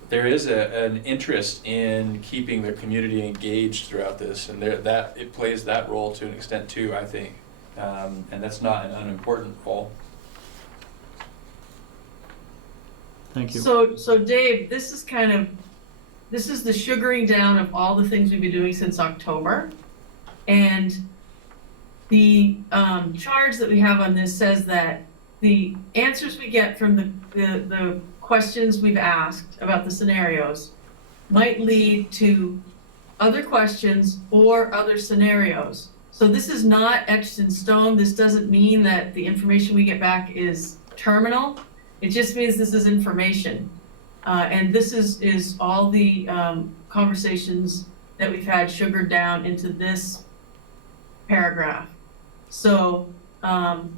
there is an interest in keeping the community engaged throughout this, and that it plays that role to an extent too, I think, and that's not an unimportant role. Thank you. So Dave, this is the sugaring down of all the things we've been doing since October. And the charge that we have on this says that the answers we get from the questions we've asked about the scenarios might lead to other questions or other scenarios. So this is not etched in stone. This doesn't mean that the information we get back is terminal. It just means this is information. And this is all the conversations that we've had sugared down into this paragraph. So the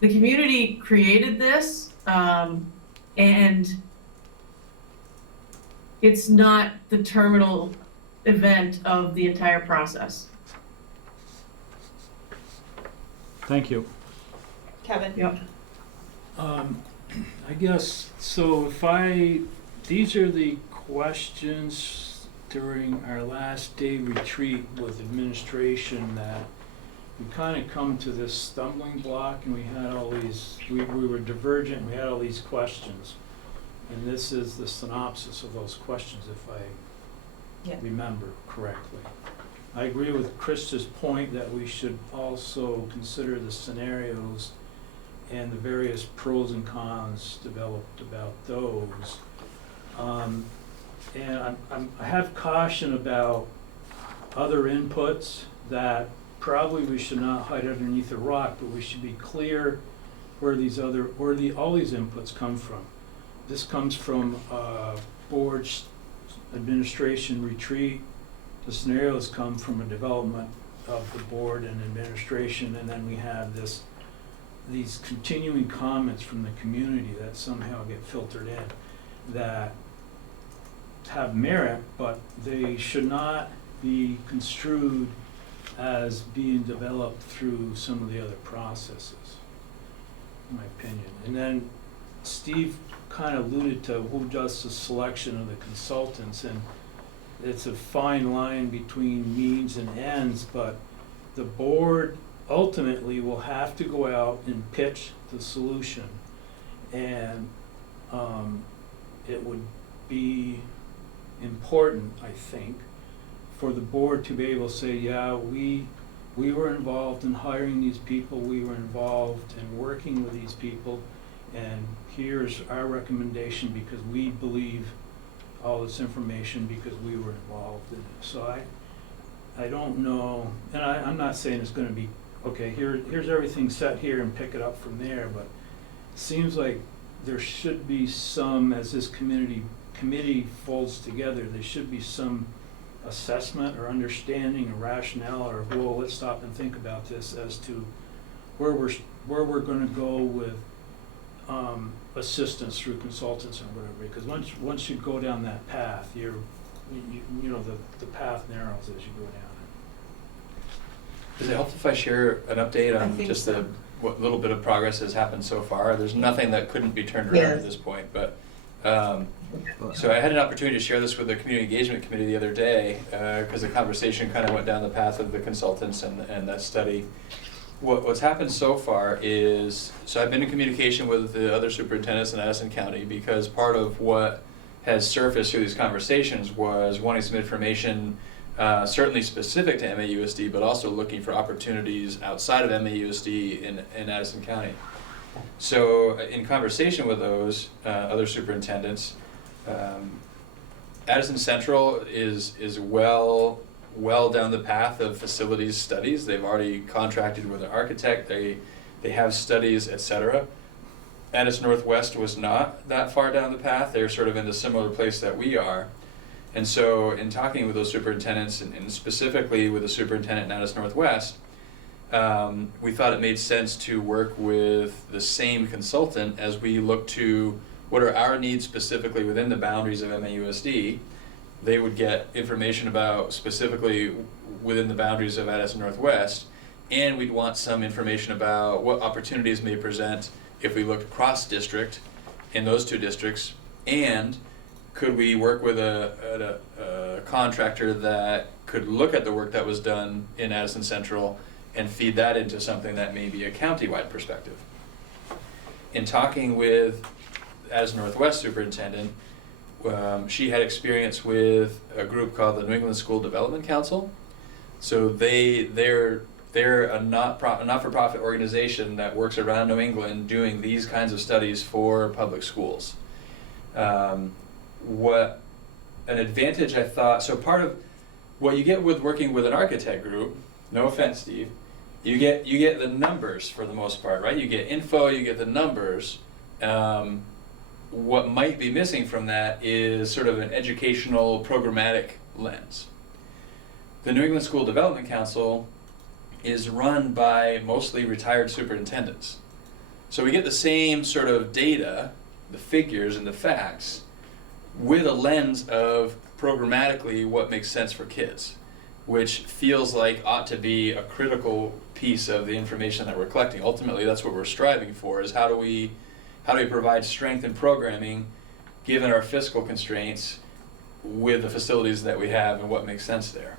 community created this, and it's not the terminal event of the entire process. Thank you. Kevin? Yep. I guess, so these are the questions during our last day retreat with administration that we kind of come to this stumbling block, and we had all these, we were divergent, we had all these questions. And this is the synopsis of those questions, if I remember correctly. I agree with Krista's point that we should also consider the scenarios and the various pros and cons developed about those. And I have caution about other inputs that probably we should not hide underneath a rock, but we should be clear where all these inputs come from. This comes from board's administration retreat. The scenarios come from a development of the board and administration, and then we have these continuing comments from the community that somehow get filtered in that have merit, but they should not be construed as being developed through some of the other processes, in my opinion. And then Steve kind of alluded to who does the selection of the consultants, and it's a fine line between means and ends, but the board ultimately will have to go out and pitch the solution. And it would be important, I think, for the board to be able to say, yeah, we were involved in hiring these people, we were involved in working with these people, and here's our recommendation because we believe all this information because we were involved in it. So I don't know, and I'm not saying it's going to be, okay, here's everything set here and pick it up from there, but it seems like there should be some, as this committee folds together, there should be some assessment or understanding or rationale, or, well, let's stop and think about this as to where we're going to go with assistance through consultants and whatever. Because once you go down that path, you know the path narrows as you go down it. Is it helpful if I share an update on just so. what little bit of progress has happened so far? There's nothing that couldn't be turned around at this point, but so I had an opportunity to share this with the Community Engagement Committee the other day because the conversation kind of went down the path of the consultants and that study. what's happened so far is, so I've been in communication with the other superintendents in Addison County, because part of what has surfaced through these conversations was wanting some information, certainly specific to MAUSD, but also looking for opportunities outside of MAUSD in Addison County. So in conversation with those other superintendents, Addison Central is well down the path of facilities studies. They've already contracted with an architect. They have studies, etc. Addison Northwest was not that far down the path. They're sort of in the similar place that we are. And so in talking with those superintendents, and specifically with the superintendent in Addison Northwest, we thought it made sense to work with the same consultant as we look to what are our needs specifically within the boundaries of MAUSD. They would get information about specifically within the boundaries of Addison Northwest, and we'd want some information about what opportunities may present if we looked cross-district in those two districts, and could we work with a contractor that could look at the work that was done in Addison Central and feed that into something that may be a county-wide perspective. In talking with Addison Northwest superintendent, she had experience with a group called the New England School Development Council. So they're a not-for-profit organization that works around New England doing these kinds of studies for public schools. What an advantage I thought, so part of what you get with working with an architect group, no offense, Steve, you get the numbers for the most part, right? You get info, you get the numbers. What might be missing from that is sort of an educational programmatic lens. The New England School Development Council is run by mostly retired superintendents. So we get the same sort of data, the figures and the facts, with a lens of programmatically what makes sense for kids, which feels like ought to be a critical piece of the information that we're collecting. Ultimately, that's what we're striving for, is how do we provide strength in programming given our fiscal constraints with the facilities that we have and what makes sense there.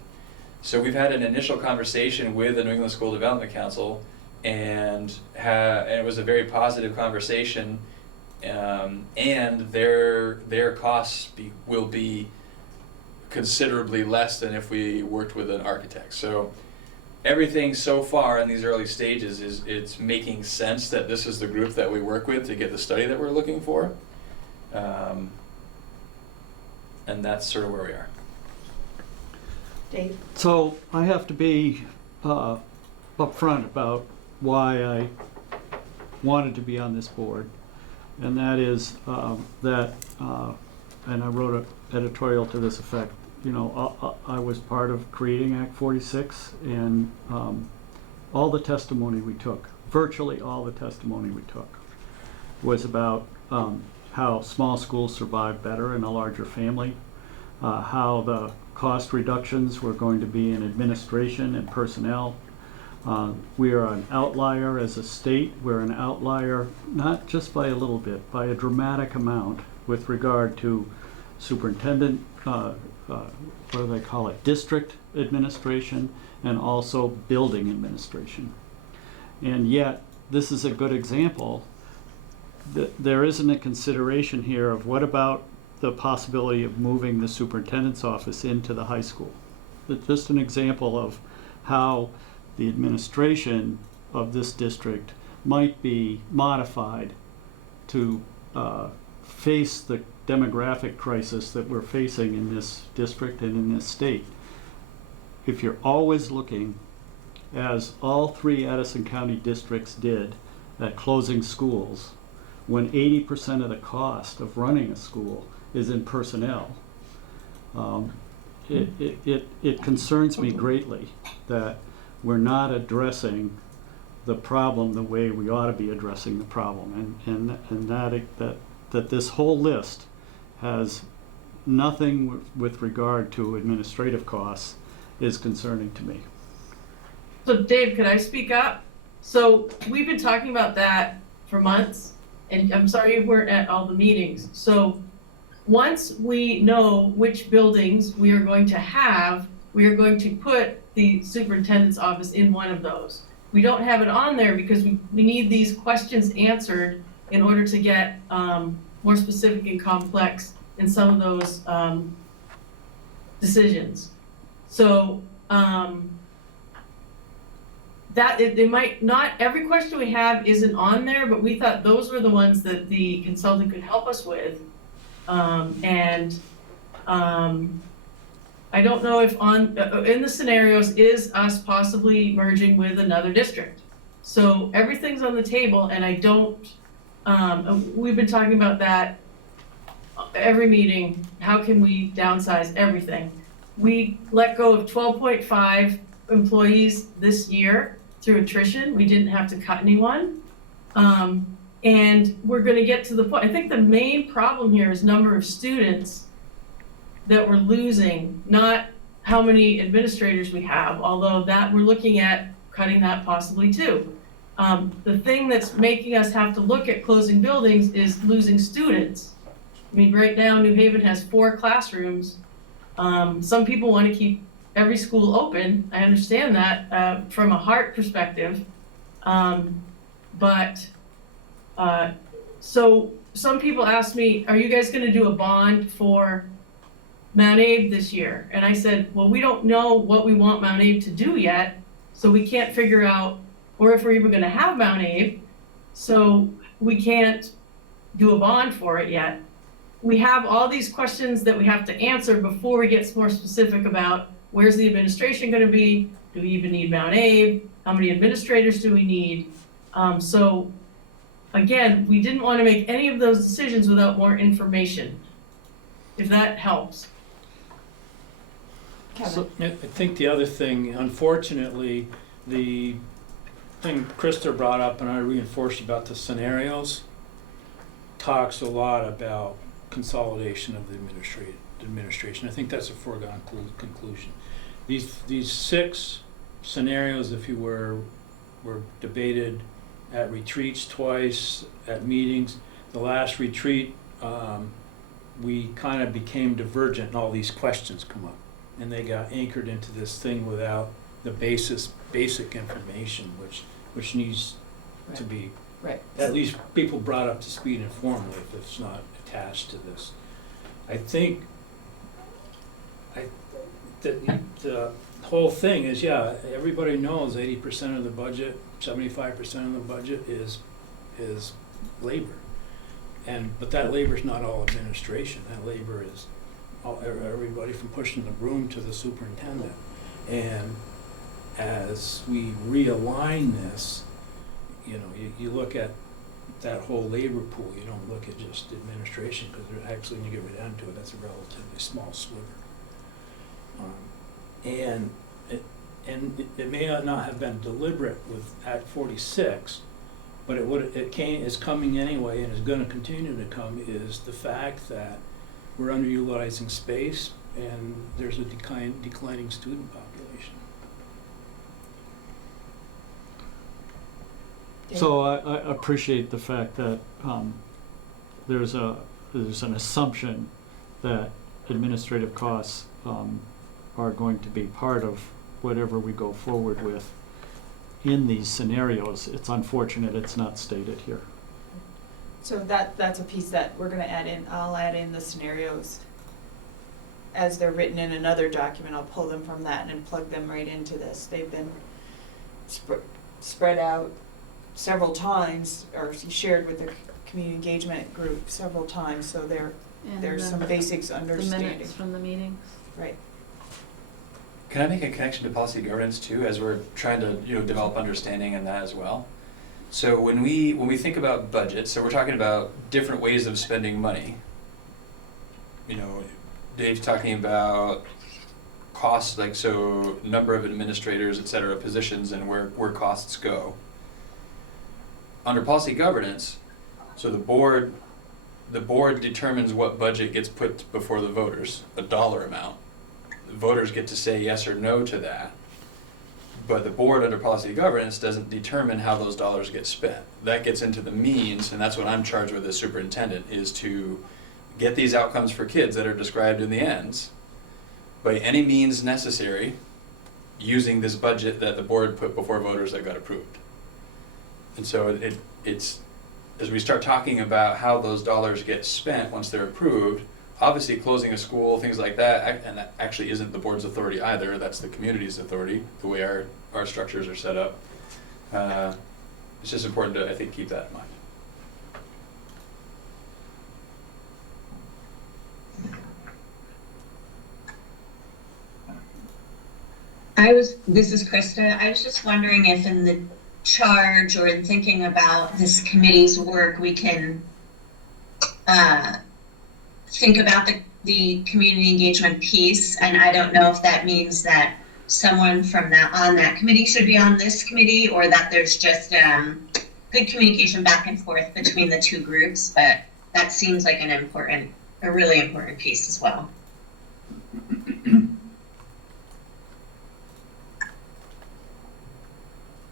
So we've had an initial conversation with the New England School Development Council, and it was a very positive conversation, and their costs will be considerably less than if we worked with an architect. So everything so far in these early stages is it's making sense that this is the group that we work with to get the study that we're looking for. And that's sort of where we are. Dave? So I have to be upfront about why I wanted to be on this board, and that is and I wrote an editorial to this effect. You know, I was part of creating Act 46, and all the testimony we took, virtually all the testimony we took, was about how small schools survive better in a larger family, how the cost reductions were going to be in administration and personnel. We are an outlier as a state. We're an outlier not just by a little bit, by a dramatic amount with regard to superintendent, what do they call it, district administration, and also building administration. And yet, this is a good example that there isn't a consideration here of what about the possibility of moving the superintendent's office into the high school. It's just an example of how the administration of this district might be modified to face the demographic crisis that we're facing in this district and in this state. If you're always looking, as all three Addison County districts did, at closing schools, when 80% of the cost of running a school is in personnel, it concerns me greatly that we're not addressing the problem the way we ought to be addressing the problem, and that this whole list has nothing with regard to administrative costs is concerning to me. So Dave, could I speak up? So we've been talking about that for months, and I'm sorry you weren't at all the meetings. So once we know which buildings we are going to have, we are going to put the superintendent's office in one of those. we don't have it on there because we need these questions answered in order to get more specific and complex in some of those decisions. So that it might not, every question we have isn't on there, but we thought those were the ones that the consultant could help us with. I don't know if in the scenarios is us possibly merging with another district. So everything's on the table, and I don't, we've been talking about that every meeting. How can we downsize everything? We let go of 12.5 employees this year through attrition. We didn't have to cut anyone. And we're gonna get to the point, I think the main problem here is number of students that we're losing, not how many administrators we have, although that we're looking at cutting that possibly too. The thing that's making us have to look at closing buildings is losing students. I mean, right now, New Haven has 4 classrooms. Some people want to keep every school open. I understand that from a heart perspective. So some people ask me, are you guys going to do a bond for Mount Abe this year? And I said, well, we don't know what we want Mount Abe to do yet, so we can't figure out, or if we're even going to have Mount Abe, so we can't do a bond for it yet. We have all these questions that we have to answer before we get more specific about where's the administration going to be? Do we even need Mount Abe? How many administrators do we need? So again, we didn't want to make any of those decisions without more information, if that helps. So, I think the other thing, unfortunately, the thing Krista brought up and I reinforced about the scenarios talks a lot about consolidation of the administration. I think that's a foregone conclusion. These 6 scenarios, if you were debated at retreats twice, at meetings. The last retreat, we kind of became divergent and all these questions come up. And they got anchored into this thing without the basic information, which needs to be at least people brought up to speed informally if it's not attached to this. I think the whole thing is, yeah, everybody knows 80% of the budget, 75% of the budget is labor. But that labor is not all administration. That labor is everybody from pushing the broom to the superintendent. And as we realign this, you look at that whole labor pool. You don't look at just administration, because actually, when you get right down to it, that's a relatively small sliver. And it may not have been deliberate with Act 46, but it's coming anyway, and is going to continue to come, is the fact that we're underutilizing space and there's a declining student population. So I appreciate the fact that there's an assumption that administrative costs are going to be part of whatever we go forward with in these scenarios. It's unfortunate it's not stated here. So that's a piece that we're gonna add in. I'll add in the scenarios as they're written in another document. I'll pull them from that and plug them right into this. They've been spread out several times, or shared with the community engagement group several times, so there's some basics understanding. The minutes from the meetings. Right. Can I make a connection to policy governance too, as we're trying to develop understanding in that as well? So when we think about budgets, so we're talking about different ways of spending money. Dave's talking about costs, like so number of administrators, et cetera, positions, and where costs go. Under policy governance, so the board determines what budget gets put before the voters, a dollar amount. The voters get to say yes or no to that. But the board under policy governance doesn't determine how those dollars get spent. That gets into the means, and that's what I'm charged with as superintendent, is to get these outcomes for kids that are described in the ends by any means necessary using this budget that the board put before voters that got approved. And so it's, as we start talking about how those dollars get spent once they're approved, obviously closing a school, things like that, and that actually isn't the board's authority either, that's the community's authority, the way our structures are set up. It's just important to, I think, keep that in mind. This is Krista. I was just wondering if in the charge or in thinking about this committee's work, we can think about the community engagement piece. And I don't know if that means that someone from on that committee should be on this committee, or that there's just good communication back and forth between the two groups. But that seems like a really important piece as well.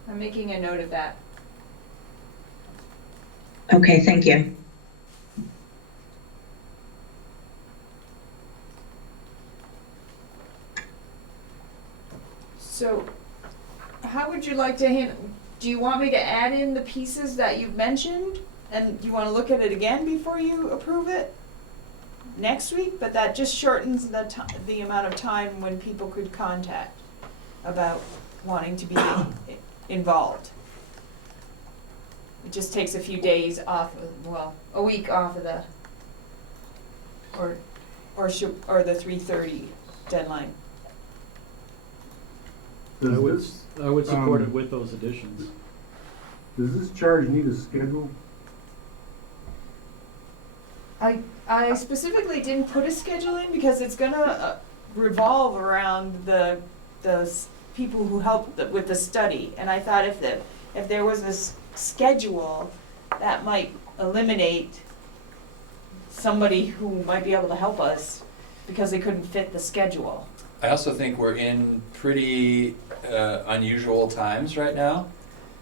I'm making a note of that. Okay, thank you. So, how would you like to handle, do you want me to add in the pieces that you've mentioned? And you want to look at it again before you approve it next week? But that just shortens the amount of time when people could contact about wanting to be involved. It just takes a few days off of, well, a week off of the, or the 3:30 deadline. I would support it with those additions. Does this charge need a schedule? I specifically didn't put a schedule in because it's gonna revolve around the people who helped with the study, and I thought if there was a schedule, that might eliminate somebody who might be able to help us because they couldn't fit the schedule. I also think we're in pretty unusual times right now.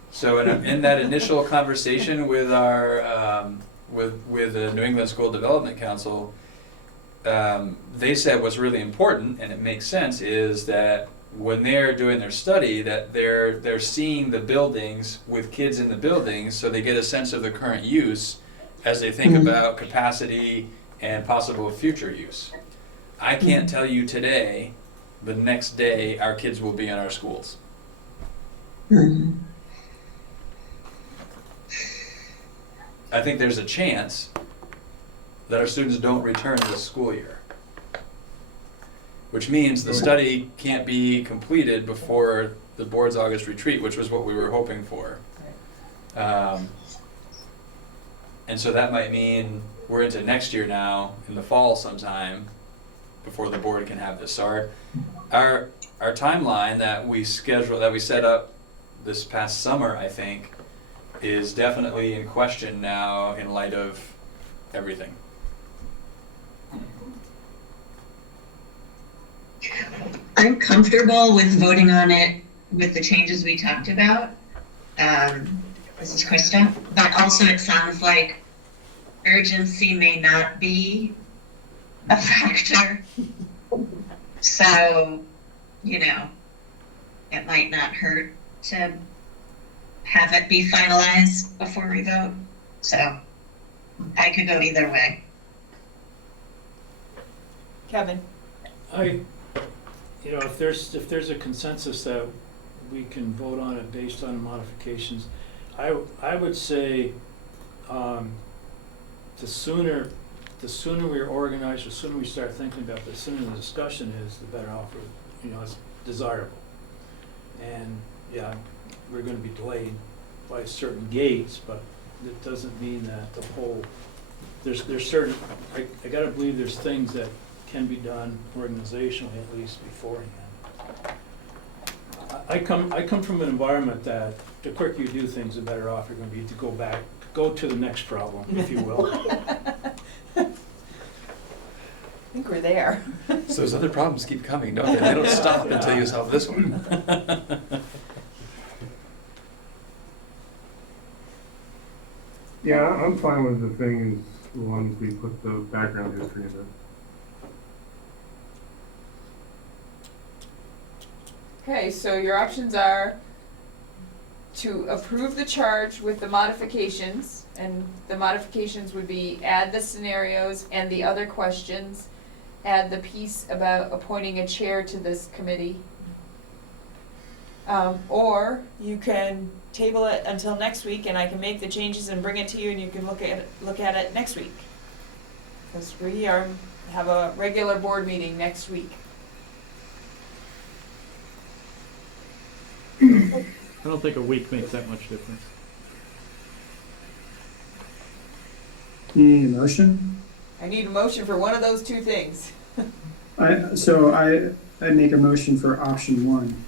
So in that initial conversation with our with the New England School Development Council, they said what's really important, and it makes sense, is that when they're doing their study, that they're seeing the buildings with kids in the buildings, so they get a sense of the current use as they think about capacity and possible future use. I can't tell you today, the next day, our kids will be in our schools. I think there's a chance that our students don't return this school year, which means the study can't be completed before the board's August retreat, which was what we were hoping for. And so that might mean we're into next year now, in the fall sometime, before the board can have this. So our timeline that we set up this past summer, I think, is definitely in question now in light of everything. I'm comfortable with voting on it with the changes we talked about. This is Krista. But also it sounds like urgency may not be a factor. So, it might not hurt to have it be finalized before we vote. So I could go either way. Kevin? If there's a consensus that we can vote on it based on modifications, I would say the sooner we're organized, the sooner we start thinking about this, the sooner the discussion is, the better off it's desirable. And yeah, we're going to be delayed by certain gates, but it doesn't mean that the whole, there's certain, I gotta believe there's things that can be done organizationally at least beforehand. I come from an environment that the quicker you do things, the better off you're going to be to go to the next problem, if you will. I think we're there. So those other problems keep coming, don't they? They don't stop until you solve this one. Yeah, I'm fine with the thing as long as we put the background history in it. Okay, so your options are to approve the charge with the modifications, and the modifications would be add the scenarios and the other questions, add the piece about appointing a chair to this committee. Or you can table it until next week and I can make the changes and bring it to you and you can look at it next week. Because we have a regular board meeting next week. I don't think a week makes that much difference. You need a motion? I need a motion for one of those two things. I make a motion for option 1.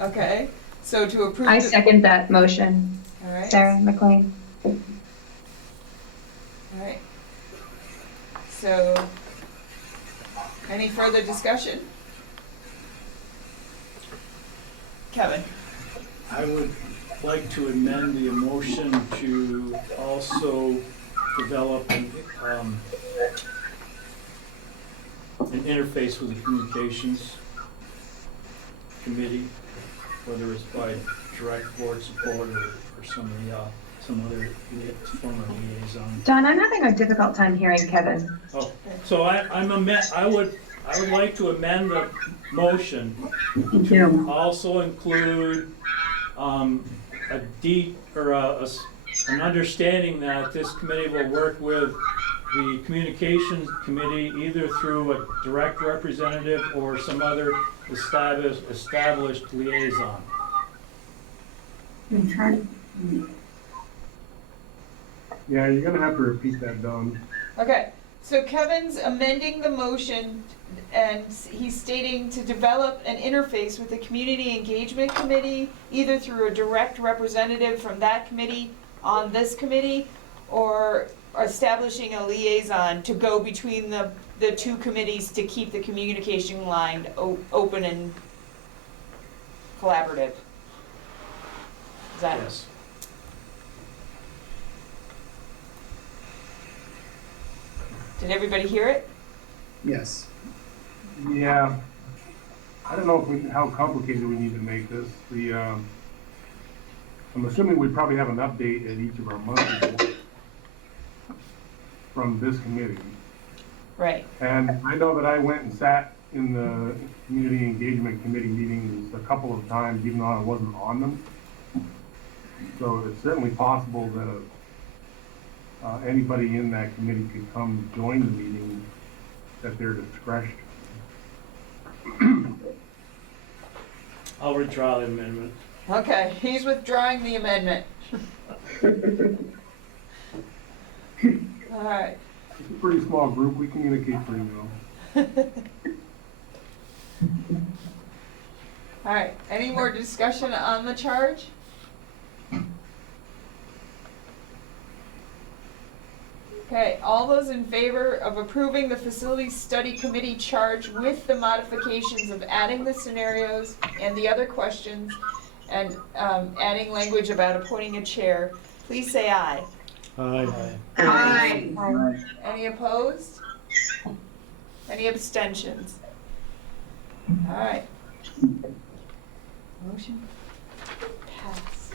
Okay, so to approve. I second that motion. All right. Sarah McLean. All right. So, any further discussion? Kevin? I would like to amend the motion to also develop an interface with the communications committee, whether it's by direct board support or some other form of liaison. Don, I'm having a difficult time hearing Kevin. Oh, so I would like to amend the motion to also include an understanding that this committee will work with the communications committee either through a direct representative or some other established liaison. Yeah, you're gonna have to repeat that, Don. Okay, so Kevin's amending the motion and he's stating to develop an interface with the Community Engagement Committee, either through a direct representative from that committee on this committee, or establishing a liaison to go between the two committees to keep the communication line open and collaborative. Is that? Yes. Did everybody hear it? Yes. Yeah. I don't know how complicated we need to make this. I'm assuming we probably have an update at each of our monthly boards from this committee. Right. And I know that I went and sat in the Community Engagement Committee meetings a couple of times, even though I wasn't on them. So it's certainly possible that anybody in that committee could come join the meeting at their discretion. I'll withdraw the amendment. Okay, he's withdrawing the amendment. All right. It's a pretty small group. We communicate pretty well. All right, any more discussion on the charge? Okay, all those in favor of approving the Facilities Study Committee charge with the modifications of adding the scenarios and the other questions and adding language about appointing a chair, please say aye. Aye. Aye. Any opposed? Any abstentions? All right. Motion pass.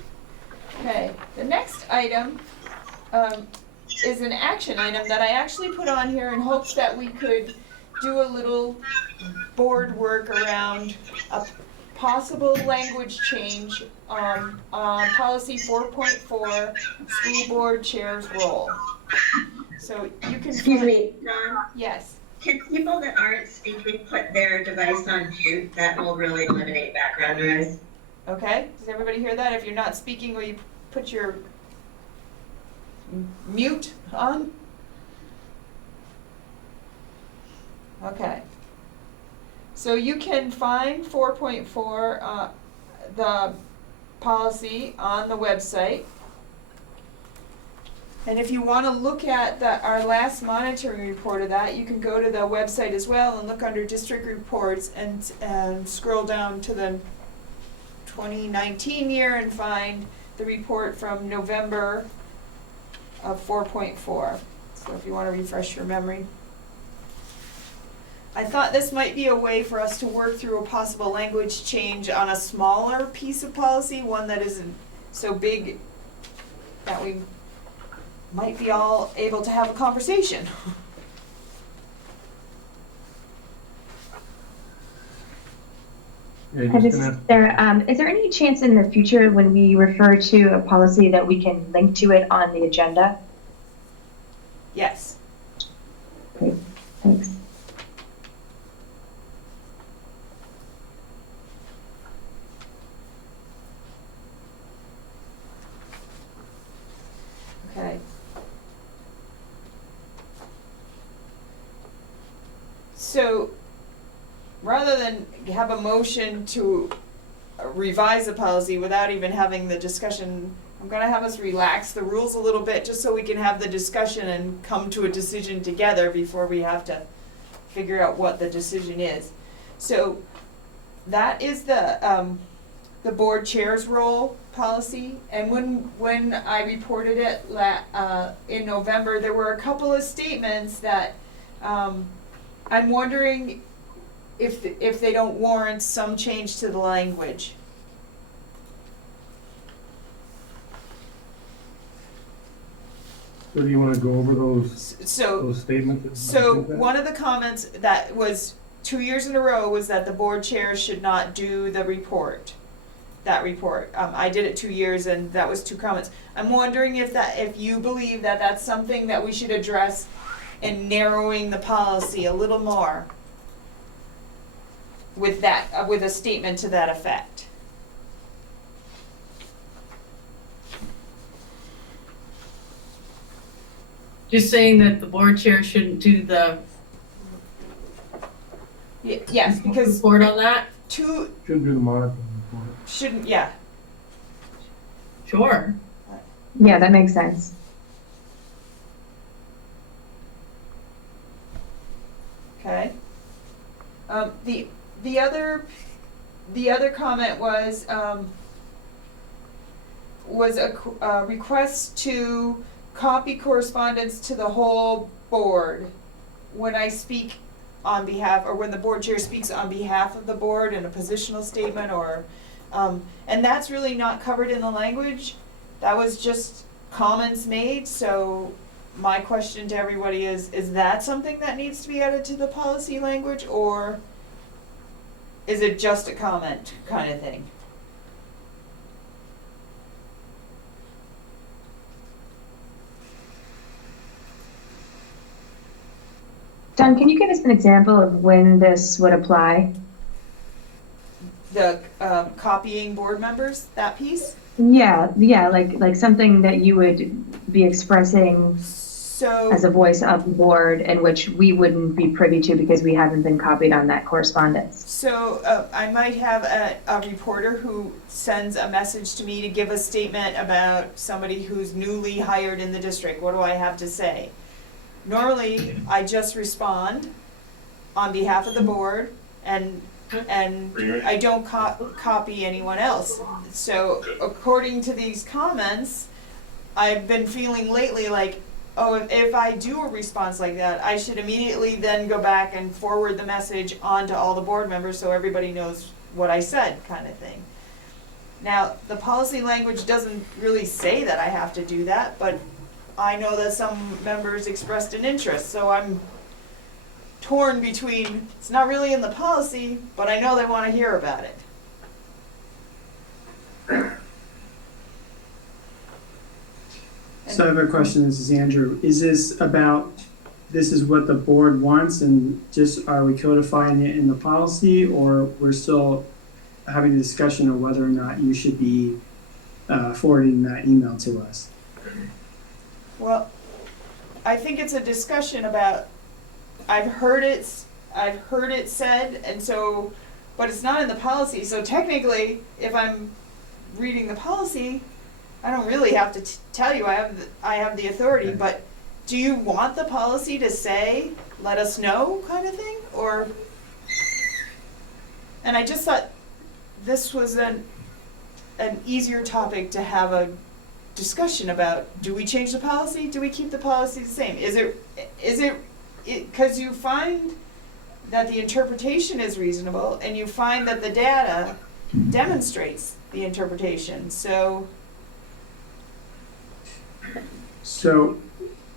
Okay, the next item is an action item that I actually put on here in hopes that we could do a little board work around a possible language change on policy 4.4, school board chair's role. So you can. Excuse me, Dawn? Yes. Can people that aren't speaking put their device on mute? That will really eliminate background noise. Okay, does everybody hear that? If you're not speaking, will you put your mute on? Okay. So you can find 4.4, the policy on the website. And if you want to look at our last monitoring report of that, you can go to the website as well and look under district reports and scroll down to the 2019 year and find the report from November of 4.4. So if you want to refresh your memory. I thought this might be a way for us to work through a possible language change on a smaller piece of policy, one that isn't so big that we might be all able to have a conversation. Yeah, you're just gonna Is there any chance in the future when we refer to a policy that we can link to it on the agenda? Yes. Great, thanks. Okay. So, rather than have a motion to revise the policy without even having the discussion, I'm gonna have us relax the rules a little bit, just so we can have the discussion and come to a decision together before we have to figure out what the decision is. So, that is the board chair's role policy, and when I reported it in November, there were a couple of statements that I'm wondering if they don't warrant some change to the language. So do you wanna go over those So, statements? so one of the comments that was 2 years in a row was that the board chair should not do the report. That report. I did it 2 years and that was 2 comments. I'm wondering if you believe that that's something that we should address in narrowing the policy a little more with that, with a statement to that effect. Just saying that the board chair shouldn't do the Yes, because report on that? Shouldn't do the monitoring report. Shouldn't, yeah. Sure. Yeah, that makes sense. Okay. The other comment was a request to copy correspondence to the whole board when I speak on behalf, or when the board chair speaks on behalf of the board in a positional statement, or and that's really not covered in the language. That was just comments made. So my question to everybody is that something that needs to be added to the policy language, or is it just a comment kind of thing? Don, can you give us an example of when this would apply? The copying board members, that piece? Yeah, like something that you would be expressing So, as a voice of the board, and which we wouldn't be privy to because we haven't been copied on that correspondence. so I might have a reporter who sends a message to me to give a statement about somebody who's newly hired in the district. What do I have to say? Normally, I just respond on behalf of the board, and I don't copy anyone else. So according to these comments, I've been feeling lately like, oh, if I do a response like that, I should immediately then go back and forward the message on to all the board members so everybody knows what I said, kind of thing. Now, the policy language doesn't really say that I have to do that, but I know that some members expressed an interest, so I'm torn between, it's not really in the policy, but I know they want to hear about it. So I have a question, this is Andrew. Is this about, this is what the board wants and just are we codifying it in the policy, or we're still having a discussion of whether or not you should be forwarding that email to us? Well, I think it's a discussion about, I've heard it said, and so, but it's not in the policy, so technically, if I'm reading the policy, I don't really have to tell you I have the authority, but do you want the policy to say, let us know, kind of thing, or? And I just thought this was an easier topic to have a discussion about. Do we change the policy? Do we keep the policy the same? Is it, because you find that the interpretation is reasonable, and you find that the data demonstrates the interpretation, so. So,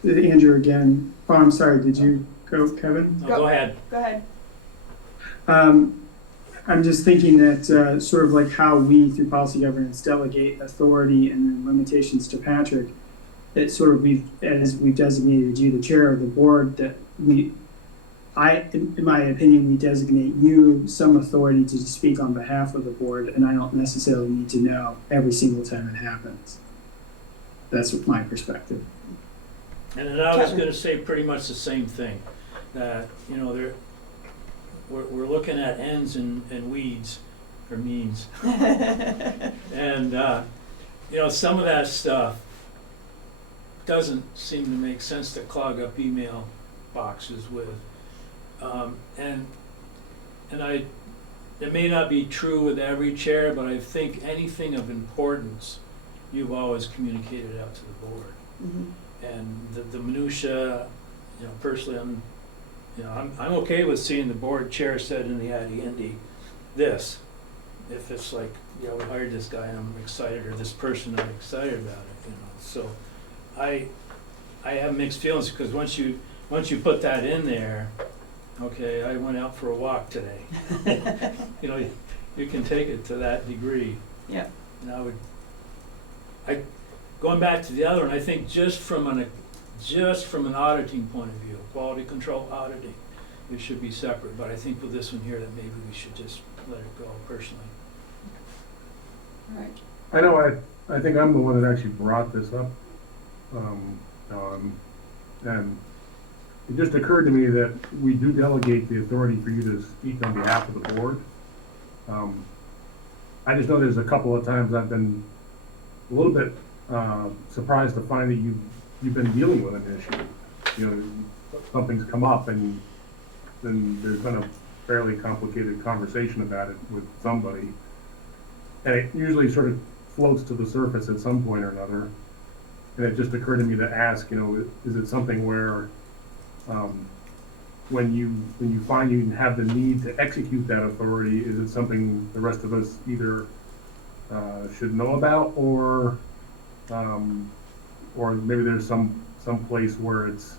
Andrew, again, oh, I'm sorry, did you go, Kevin? No, go ahead. Go ahead. I'm just thinking that sort of like how we, through policy governance, delegate authority and then limitations to Patrick, that sort of as we've designated you the chair of the board, that in my opinion, we designate you some authority to speak on behalf of the board, and I don't necessarily need to know every single time it happens. That's my perspective. And then I was gonna say pretty much the same thing, that, you know, we're looking at ends and weeds, or means. And, you know, some of that stuff doesn't seem to make sense to clog up email boxes with. It may not be true with every chair, but I think anything of importance, you've always communicated out to the board. Mm-hmm. And the minutia, you know, personally, I'm okay with seeing the board chair said in the Addy Indy this. If it's like, yeah, we hired this guy and I'm excited, or this person, I'm excited about it, you know. So I have mixed feelings, because once you put that in there, okay, I went out for a walk today. You know, you can take it to that degree. Yeah. And going back to the other one, I think just from an auditing point of view, quality control auditing, it should be separate. But I think with this one here, that maybe we should just let it go personally. Right. I know I think I'm the one that actually brought this up. And it just occurred to me that we do delegate the authority for you to speak on behalf of the board. I just know there's a couple of times I've been a little bit surprised to find that you've been dealing with an issue. You know, something's come up and then there's been a fairly complicated conversation about it with somebody. And it usually sort of floats to the surface at some point or another. And it just occurred to me to ask, you know, is it something where when you find you have the need to execute that authority, is it something the rest of us either should know about, or maybe there's some place where it's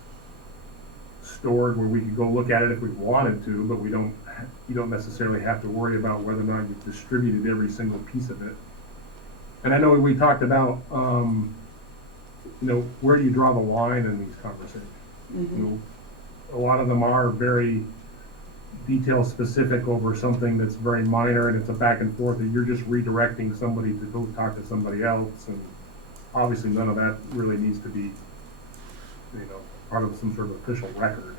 stored where we could go look at it if we wanted to, but you don't necessarily have to worry about whether or not you've distributed every single piece of it. And I know we talked about you know, where do you draw the line in these conversations? Mm-hmm. You know, a lot of them are very detail specific over something that's very minor, and it's a back and forth, and you're just redirecting somebody to go talk to somebody else, and obviously none of that really needs to be, you know, part of some sort of official record.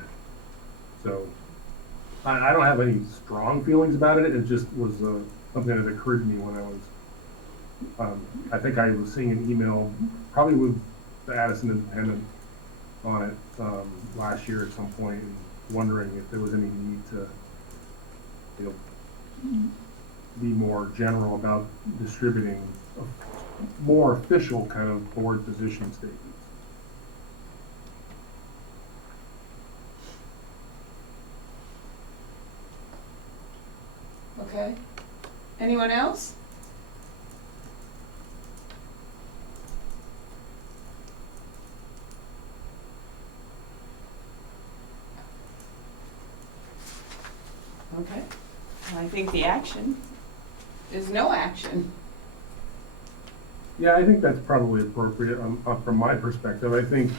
So I don't have any strong feelings about it. It just was something that occurred to me when I was I think I was seeing an email probably with the Addison Independent on it last year at some point, and wondering if there was any need to, you know, be more general about distributing more official kind of board position statements. Okay. Anyone else? Okay. I think the action is no action. Yeah, I think that's probably appropriate from my perspective. I think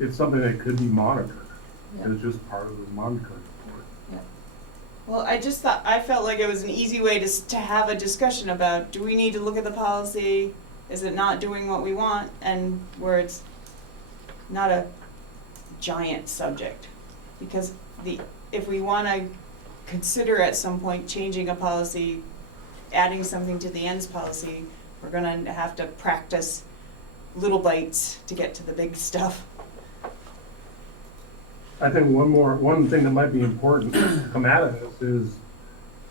it's something that could be monitored. Yeah. It's just part of the monitoring report. Yeah. Well, I felt like it was an easy way to have a discussion about, do we need to look at the policy? Is it not doing what we want? And where it's not a giant subject. Because if we want to consider at some point changing a policy, adding something to the ends policy, we're going to have to practice little bites to get to the big stuff. I think one thing that might be important to come out of this is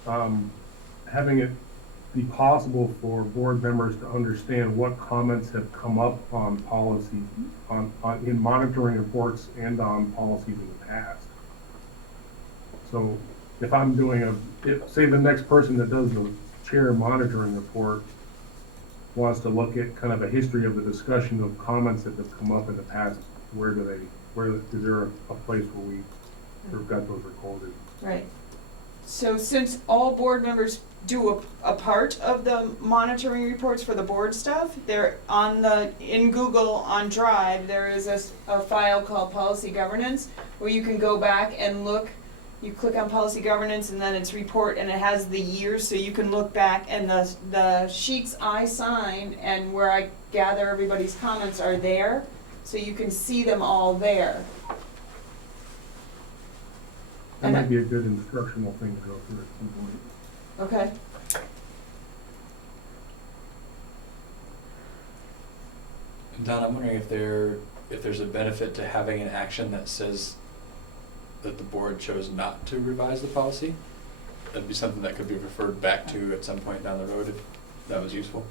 having it be possible for board members to understand what comments have come up on policy, in monitoring reports and on policies in the past. So if I'm doing say the next person that does the chair monitoring report wants to look at kind of a history of the discussion of comments that have come up in the past, is there a place where we've got those recorded? Right. So since all board members do a part of the monitoring reports for the board stuff, they're in Google on Drive, there is a file called Policy Governance where you can go back and look. You click on Policy Governance and then it's report and it has the years, so you can look back, and the sheets I sign and where I gather everybody's comments are there, so you can see them all there. That might be a good instructional thing to go through at some point. Okay. Don, I'm wondering if there's a benefit to having an action that says that the board chose not to revise the policy. That'd be something that could be referred back to at some point down the road if that was useful.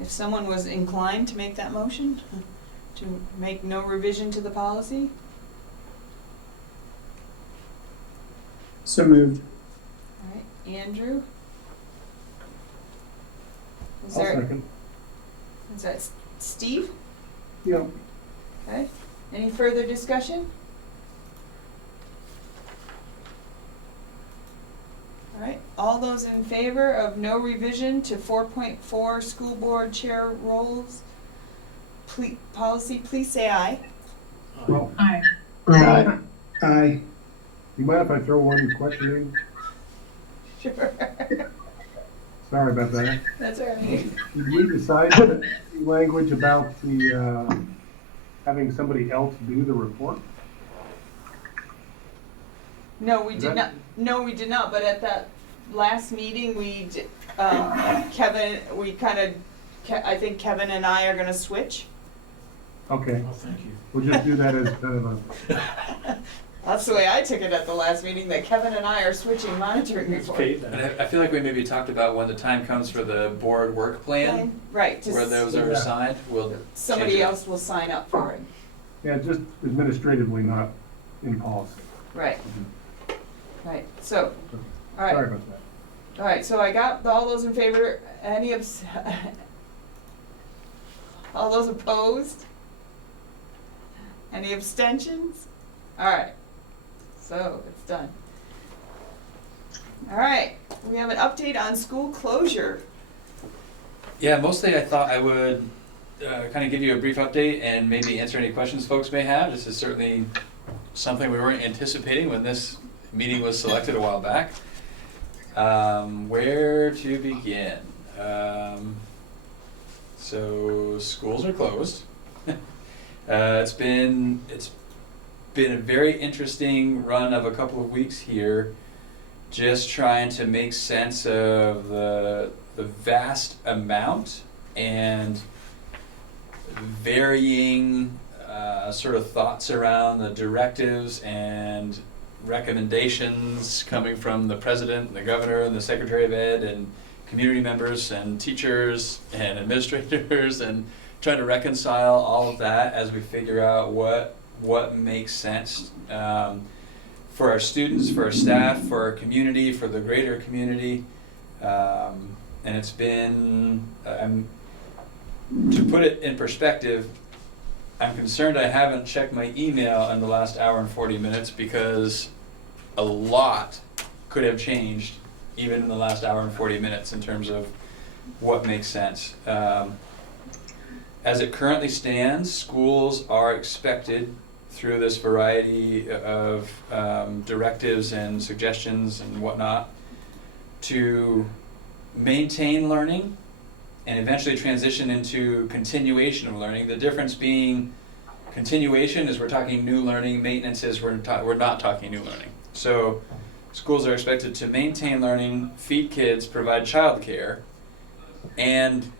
If someone was inclined to make that motion, to make no revision to the policy? So moved. All right, Andrew? I'll second. Is that Steve? Yeah. Okay, any further discussion? All right, all those in favor of no revision to 4.4 school board chair roles policy, please say aye. Well, Aye. Aye. Aye. you mind if I throw one question in? Sure. Sorry about that. That's all right. Did we decide the language about the, having somebody else do the report? No, we did not. No, we did not. But at that last meeting, Kevin, I think Kevin and I are going to switch. Okay, Oh, thank you. we'll just do that as kind of a, That's the way I took it at the last meeting, that Kevin and I are switching monitoring It's reports. paid And then. I feel like we maybe talked about when the time comes for the board work plan, Right. where those are assigned, we'll Somebody change it. else will sign up for it. yeah, just administratively, not in policy. Right. Right. So, all Sorry right. about that. All right. So I got all those in favor. All those opposed? Any abstentions? All right. So it's done. All right. We have an update on school closure. Yeah, mostly I thought I would kind of give you a brief update and maybe answer any questions folks may have. This is certainly something we weren't anticipating when this meeting was selected a while back. Where to begin? So schools are closed. It's been a very interesting run of a couple of weeks here, just trying to make sense of the vast amount and varying sort of thoughts around the directives and recommendations coming from the president and the governor and the secretary of ed and community members and teachers and administrators, and trying to reconcile all of that as we figure out what makes sense for our students, for our staff, for our community, for the greater community. And it's been, to put it in perspective, I'm concerned I haven't checked my email in the last hour and 40 minutes because a lot could have changed even in the last hour and 40 minutes in terms of what makes sense. As it currently stands, schools are expected through this variety of directives and suggestions and whatnot to maintain learning and eventually transition into continuation of learning. The difference being continuation is we're talking new learning, maintenance is we're not talking new learning. So schools are expected to maintain learning, feed kids, provide childcare, and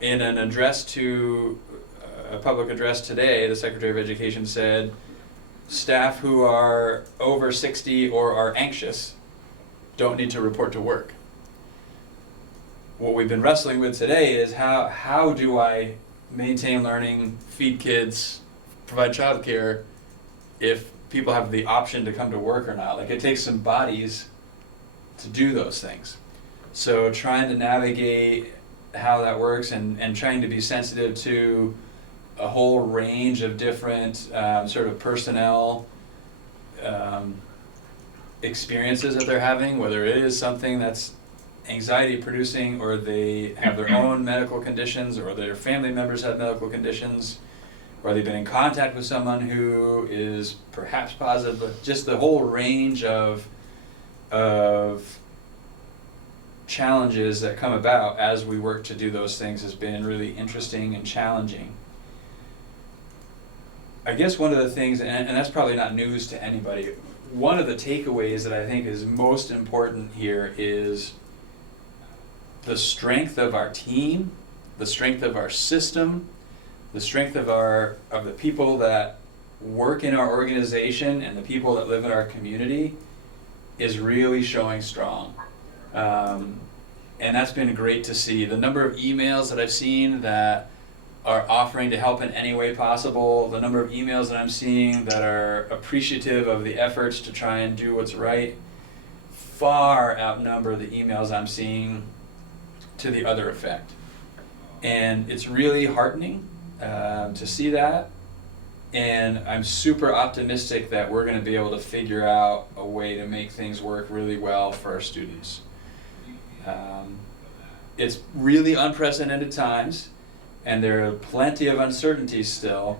in an address to a public address today, the Secretary of Education said staff who are over 60 or are anxious don't need to report to work. What we've been wrestling with today is how do I maintain learning, feed kids, provide childcare if people have the option to come to work or not. Like, it takes some bodies to do those things. So trying to navigate how that works and trying to be sensitive to a whole range of different sort of personnel experiences that they're having, whether it is something that's anxiety producing or they have their own medical conditions or their family members have medical conditions or they've been in contact with someone who is perhaps positive, but just the whole range of challenges that come about as we work to do those things has been really interesting and challenging. I guess one of the things, and that's probably not news to anybody, one of the takeaways that I think is most important here is the strength of our team, the strength of our system, the strength of the people that work in our organization and the people that live in our community is really showing strong. And that's been great to see. The number of emails that I've seen that are offering to help in any way possible, the number of emails that I'm seeing that are appreciative of the efforts to try and do what's right, far outnumber the emails I'm seeing to the other effect. And it's really heartening to see that. And I'm super optimistic that we're going to be able to figure out a way to make things work really well for our students. It's really unprecedented times, and there are plenty of uncertainties still.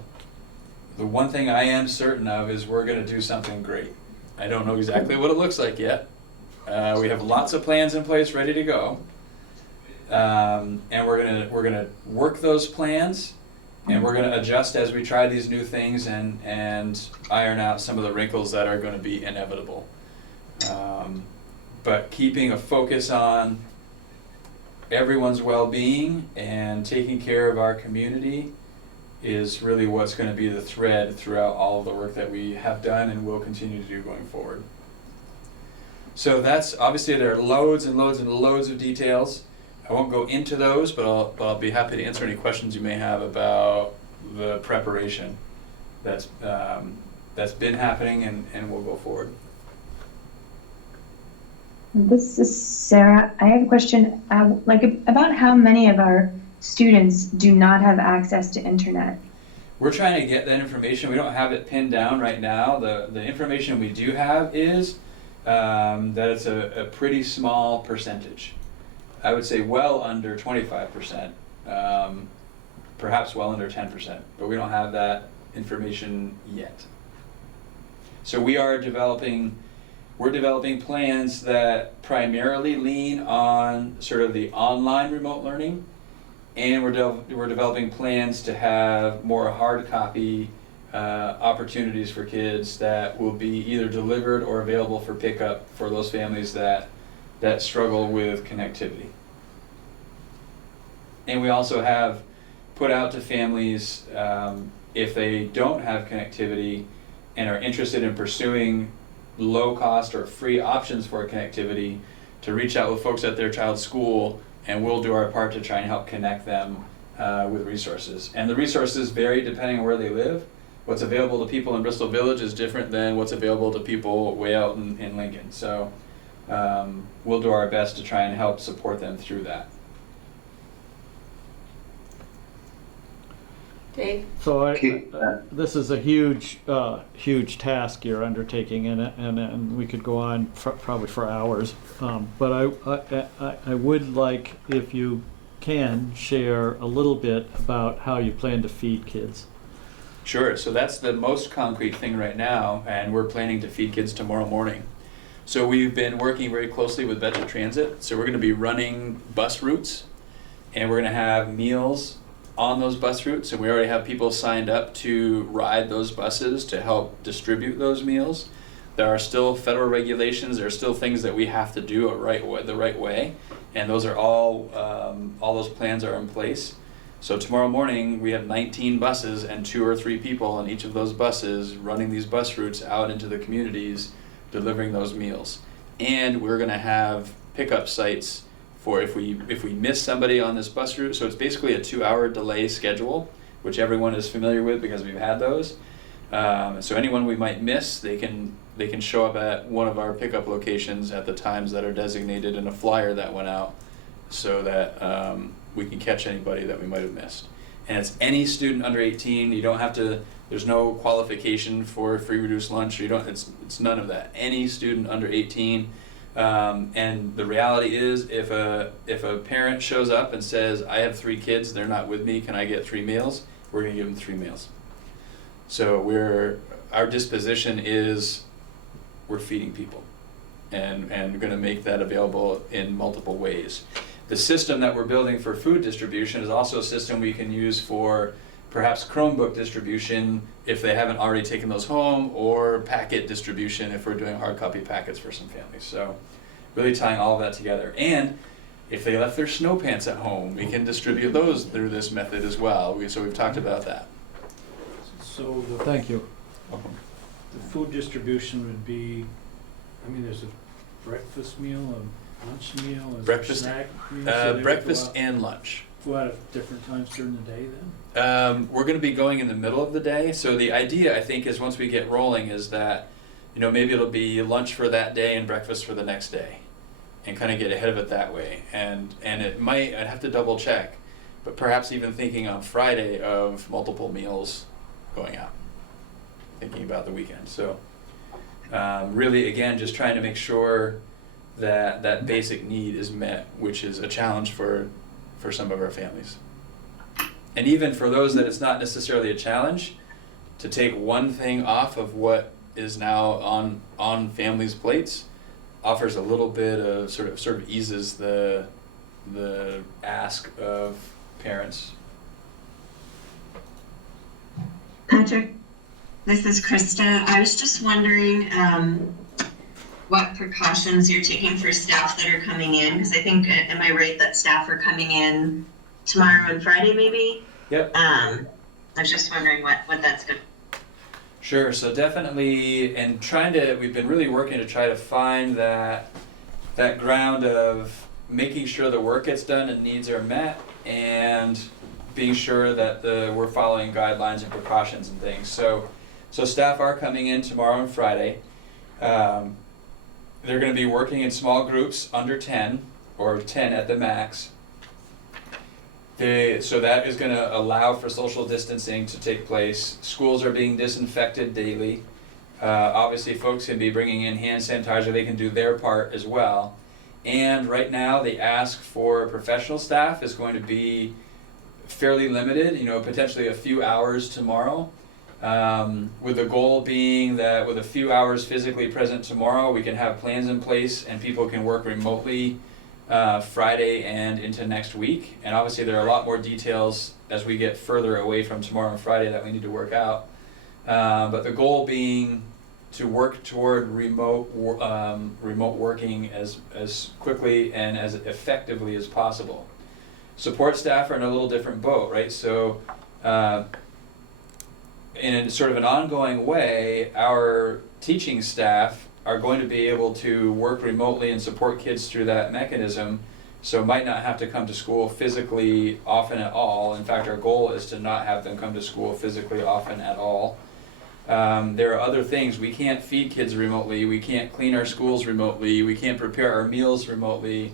The one thing I am certain of is we're going to do something great. I don't know exactly what it looks like yet. We have lots of plans in place ready to go, and we're gonna work those plans, and we're going to adjust as we try these new things and iron out some of the wrinkles that are going to be inevitable. But keeping a focus on everyone's well-being and taking care of our community is really what's going to be the thread throughout all of the work that we have done and will continue to do going forward. So that's, obviously there are loads and loads and loads of details. I won't go into those, but I'll be happy to answer any questions you may have about the preparation that's been happening and will go forward. This is Sarah. I have a question, about how many of our students do not have access to internet? We're trying to get that information. We don't have it pinned down right now. The information we do have is that it's a pretty small percentage. I would say well under 25%, perhaps well under 10%, but we don't have that information yet. So we're developing plans that primarily lean on sort of the online remote learning, and we're developing plans to have more hard copy opportunities for kids that will be either delivered or available for pickup for those families that struggle with connectivity. And we also have put out to families, if they don't have connectivity and are interested in pursuing low cost or free options for connectivity, to reach out with folks at their child's school, and we'll do our part to try and help connect them with resources. And the resources vary depending on where they live. What's available to people in Bristol Village is different than what's available to people way out in Lincoln. So we'll do our best to try and help support them through that. Dave? So this is a huge task you're undertaking, and we could go on probably for hours. But I would like, if you can, share a little bit about how you plan to feed kids. Sure. So that's the most concrete thing right now, and we're planning to feed kids tomorrow morning. So we've been working very closely with Metro Transit. So we're going to be running bus routes, and we're going to have meals on those bus routes, and we already have people signed up to ride those buses to help distribute those meals. There are still federal regulations, there are still things that we have to do the right way, and those are all those plans are in place. So tomorrow morning we have 19 buses and 2 or 3 people on each of those buses running these bus routes out into the communities, delivering those meals. And we're going to have pickup sites for if we miss somebody on this bus route. So it's basically a 2-hour delay schedule, which everyone is familiar with because we've had those. So anyone we might miss, they can show up at one of our pickup locations at the times that are designated in a flyer that went out, so that we can catch anybody that we might have missed. And it's any student under 18. You don't have to. There's no qualification for free reduced lunch. You don't. It's none of that. Any student under 18. And the reality is, if a parent shows up and says, "I have 3 kids, they're not with me. Can I get 3 meals?" We're going to give them 3 meals. So our disposition is we're feeding people, and we're going to make that available in multiple ways. The system that we're building for food distribution is also a system we can use for perhaps Chromebook distribution if they haven't already taken those home, or packet distribution if we're doing hard copy packets for some families. So really tying all of that together. And if they left their snow pants at home, we can distribute those through this method as well. So we've talked about that. So Thank you. the food distribution would be, I mean, there's a breakfast meal, a lunch meal, a Breakfast, snack meal. So they would breakfast go out, and lunch. go out at different times during the day then? We're going to be going in the middle of the day. So the idea, I think, is once we get rolling is that, maybe it'll be lunch for that day and breakfast for the next day, and kind of get ahead of it that way. And it might, I'd have to double check, but perhaps even thinking on Friday of multiple meals going out, thinking about the weekend. So really, again, just trying to make sure that that basic need is met, which is a challenge for some of our families. And even for those that it's not necessarily a challenge, to take one thing off of what is now on families' plates offers a little bit of sort of eases the ask of parents. Patrick, this is Krista. I was just wondering what precautions you're taking for staff that are coming in, because I think, am I right that staff are coming in tomorrow and Friday maybe? Yep. I was just wondering what that's good. Sure, so definitely, and we've been really working to try to find that ground of making sure the work gets done and needs are met, and being sure that we're following guidelines and precautions and things. So staff are coming in tomorrow and Friday. They're going to be working in small groups under 10, or 10 at the max. So that is going to allow for social distancing to take place. Schools are being disinfected daily. Obviously, folks can be bringing in hand sanitizer. They can do their part as well. And right now, the ask for professional staff is going to be fairly limited, potentially a few hours tomorrow. With the goal being that with a few hours physically present tomorrow, we can have plans in place and people can work remotely Friday and into next week. And obviously there are a lot more details as we get further away from tomorrow and Friday that we need to work out. But the goal being to work toward remote working as quickly and as effectively as possible. Support staff are in a little different boat, right? So in sort of an ongoing way, our teaching staff are going to be able to work remotely and support kids through that mechanism, so might not have to come to school physically often at all. In fact, our goal is to not have them come to school physically often at all. There are other things. We can't feed kids remotely, we can't clean our schools remotely, we can't prepare our meals remotely.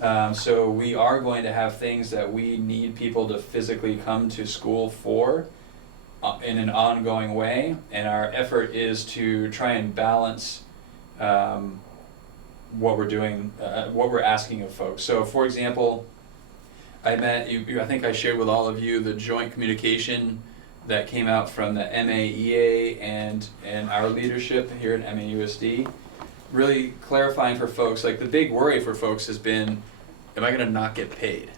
So we are going to have things that we need people to physically come to school for in an ongoing way, and our effort is to try and balance what we're doing, what we're asking of folks. So for example, I think I shared with all of you the joint communication that came out from the MAEA and our leadership here at MAUSD, really clarifying for folks, like the big worry for folks has been, am I gonna not get paid?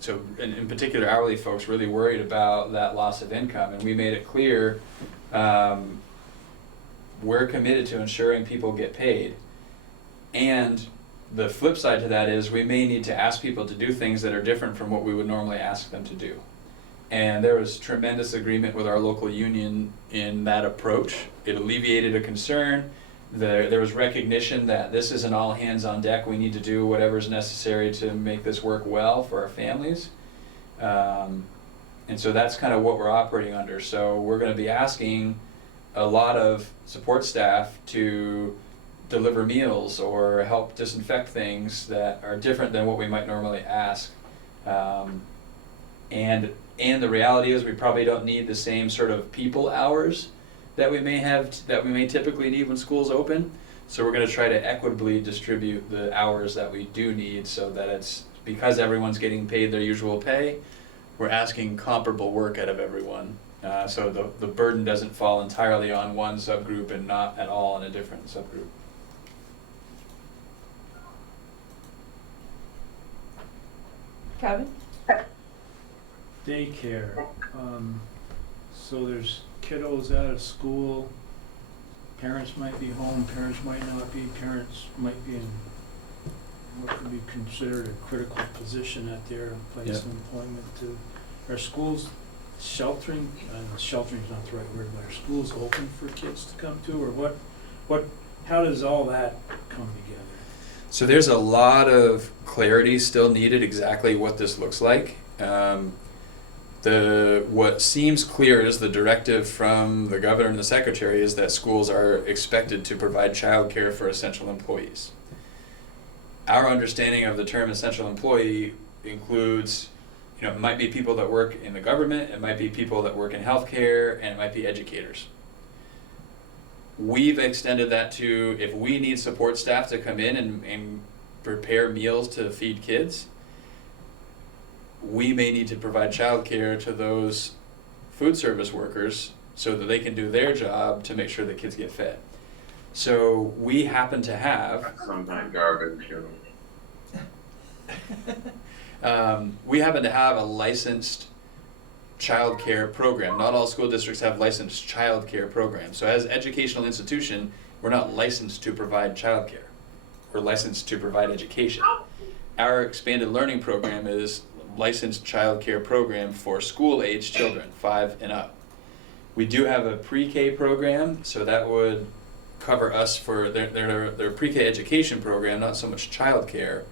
So in particular, hourly folks really worried about that loss of income, and we made it clear we're committed to ensuring people get paid. And the flip side to that is we may need to ask people to do things that are different from what we would normally ask them to do. And there was tremendous agreement with our local union in that approach. It alleviated a concern. there was recognition that this is an all hands on deck. We need to do whatever's necessary to make this work well for our families. And so that's kind of what we're operating under. So we're going to be asking a lot of support staff to deliver meals or help disinfect things that are different than what we might normally ask. And the reality is we probably don't need the same sort of people hours that we may typically need when school's open. So we're going to try to equitably distribute the hours that we do need so that it's, because everyone's getting paid their usual pay, we're asking comparable work out of everyone. So the burden doesn't fall entirely on one subgroup and not at all on a different subgroup. Kevin? Daycare. So there's kiddos out of school. Parents might be home, parents might not be, parents might be in what could be considered a critical position at their place of employment too. Are schools sheltering? Sheltering is not the right word, but are schools open for kids to come to, or how does all that come together? So there's a lot of clarity still needed exactly what this looks like. What seems clear is the directive from the governor and the secretary is that schools are expected to provide childcare for essential employees. Our understanding of the term essential employee includes, it might be people that work in the government, it might be people that work in healthcare, and it might be educators. We've extended that to if we need support staff to come in and prepare meals to feed kids, we may need to provide childcare to those food service workers so that they can do their job to make sure that kids get fed. So we happen to have Some kind of garbage. we happen to have a licensed child care program. Not all school districts have licensed child care programs. So as an educational institution, we're not licensed to provide child care. We're licensed to provide education. Our expanded learning program is licensed child care program for school-age children, 5 and up. We do have a pre-K program, so that would cover us for their pre-K education program, not so much child care,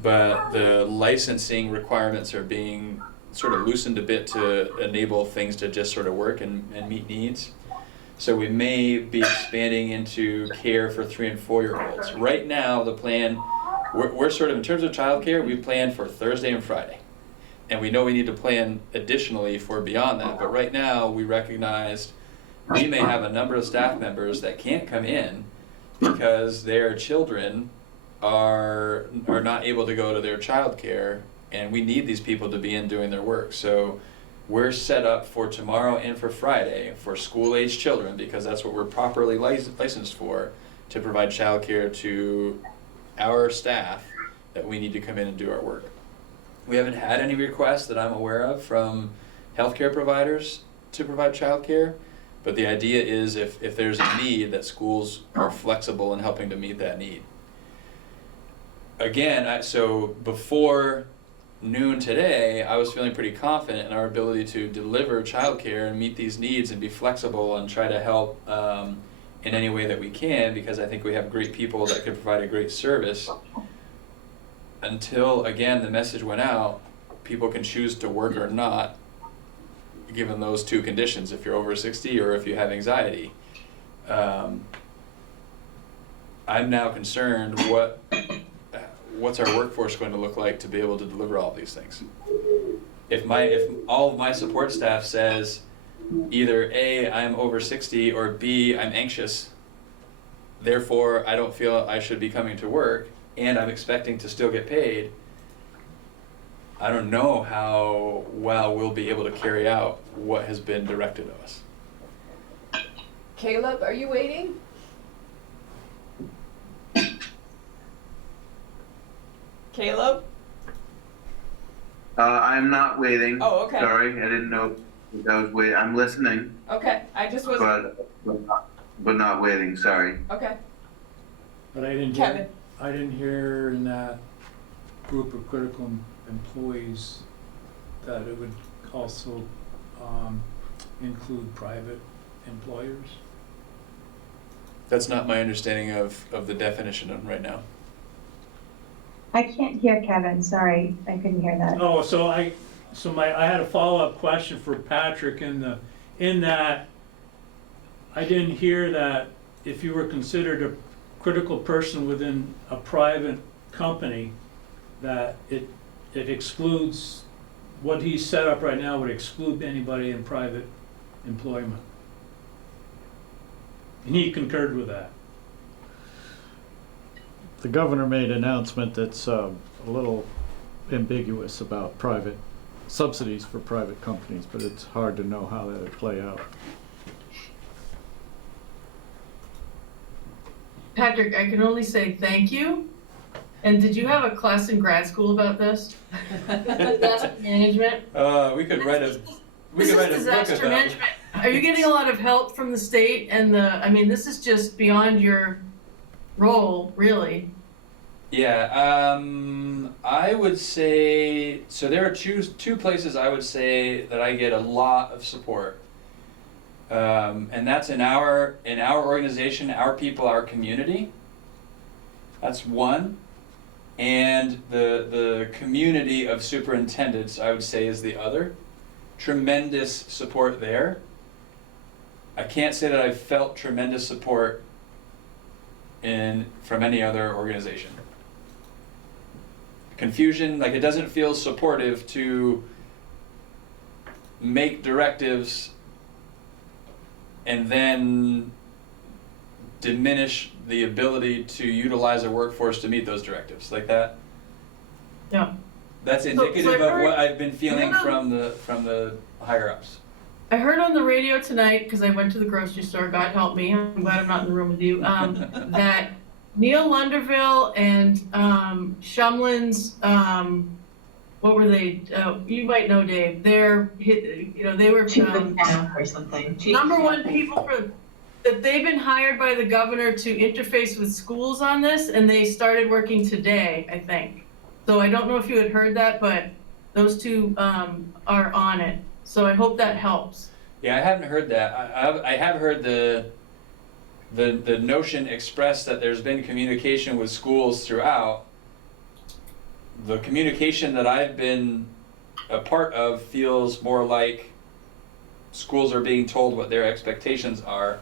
but the licensing requirements are being sort of loosened a bit to enable things to just sort of work and meet needs. So we may be expanding into care for 3 and 4-year-olds. Right now, the plan, we're sort of, in terms of childcare, we plan for Thursday and Friday. And we know we need to plan additionally for beyond that. But right now, we recognized we may have a number of staff members that can't come in because their children are not able to go to their childcare, and we need these people to be in doing their work. So we're set up for tomorrow and for Friday for school-age children, because that's what we're properly licensed for, to provide childcare to our staff that we need to come in and do our work. We haven't had any requests that I'm aware of from healthcare providers to provide childcare, but the idea is if there's a need, that schools are flexible in helping to meet that need. Again, so before noon today, I was feeling pretty confident in our ability to deliver childcare and meet these needs and be flexible and try to help in any way that we can, because I think we have great people that can provide a great service. Until, again, the message went out, people can choose to work or not, given those two conditions, if you're over 60 or if you have anxiety. I'm now concerned what's our workforce going to look like to be able to deliver all of these things. If all of my support staff says either A, I'm over 60, or B, I'm anxious, therefore I don't feel I should be coming to work, and I'm expecting to still get paid, I don't know how well we'll be able to carry out what has been directed of us. Caleb, are you waiting? Caleb? I'm not waiting. Oh, okay. Sorry, I didn't know if I was waiting. I'm listening, Okay, I just wasn't. but not waiting. Sorry. Okay. But I didn't Kevin. hear in that group of critical employees that it would also include private employers. That's not my understanding of the definition of right now. I can't hear Kevin, sorry, I couldn't hear that. Oh, I had a follow-up question for Patrick in that I didn't hear that if you were considered a critical person within a private company, that it excludes, what he's set up right now would exclude anybody in private employment. And he concurred with that. The governor made an announcement that's a little ambiguous about private subsidies for private companies, but it's hard to know how that would play out. Patrick, I can only say thank you. And did you have a class in grad school about this? Disaster management? We could write a book Disaster about it. management. Are you getting a lot of help from the state and this is just beyond your role, really. Yeah, I would say, so there are two places I would say that I get a lot of support. And that's in our organization, our people, our community. That's one. And the community of superintendents, I would say, is the other. Tremendous support there. I can't say that I've felt tremendous support from any other organization. Confusion, like it doesn't feel supportive to make directives and then diminish the ability to utilize a workforce to meet those directives like that. Yeah. That's indicative of what I've been feeling from the higher ups. I heard on the radio tonight, because I went to the grocery store, God help me, I'm glad I'm not in the room with you, that Neil Lunderville and Shumlin's, what were they? You might know, Dave. They were or something. number one people that they've been hired by the governor to interface with schools on this, and they started working today, I think. So I don't know if you had heard that, but those two are on it. So I hope that helps. Yeah, I haven't heard that. I have heard the notion expressed that there's been communication with schools throughout. The communication that I've been a part of feels more like schools are being told what their expectations are,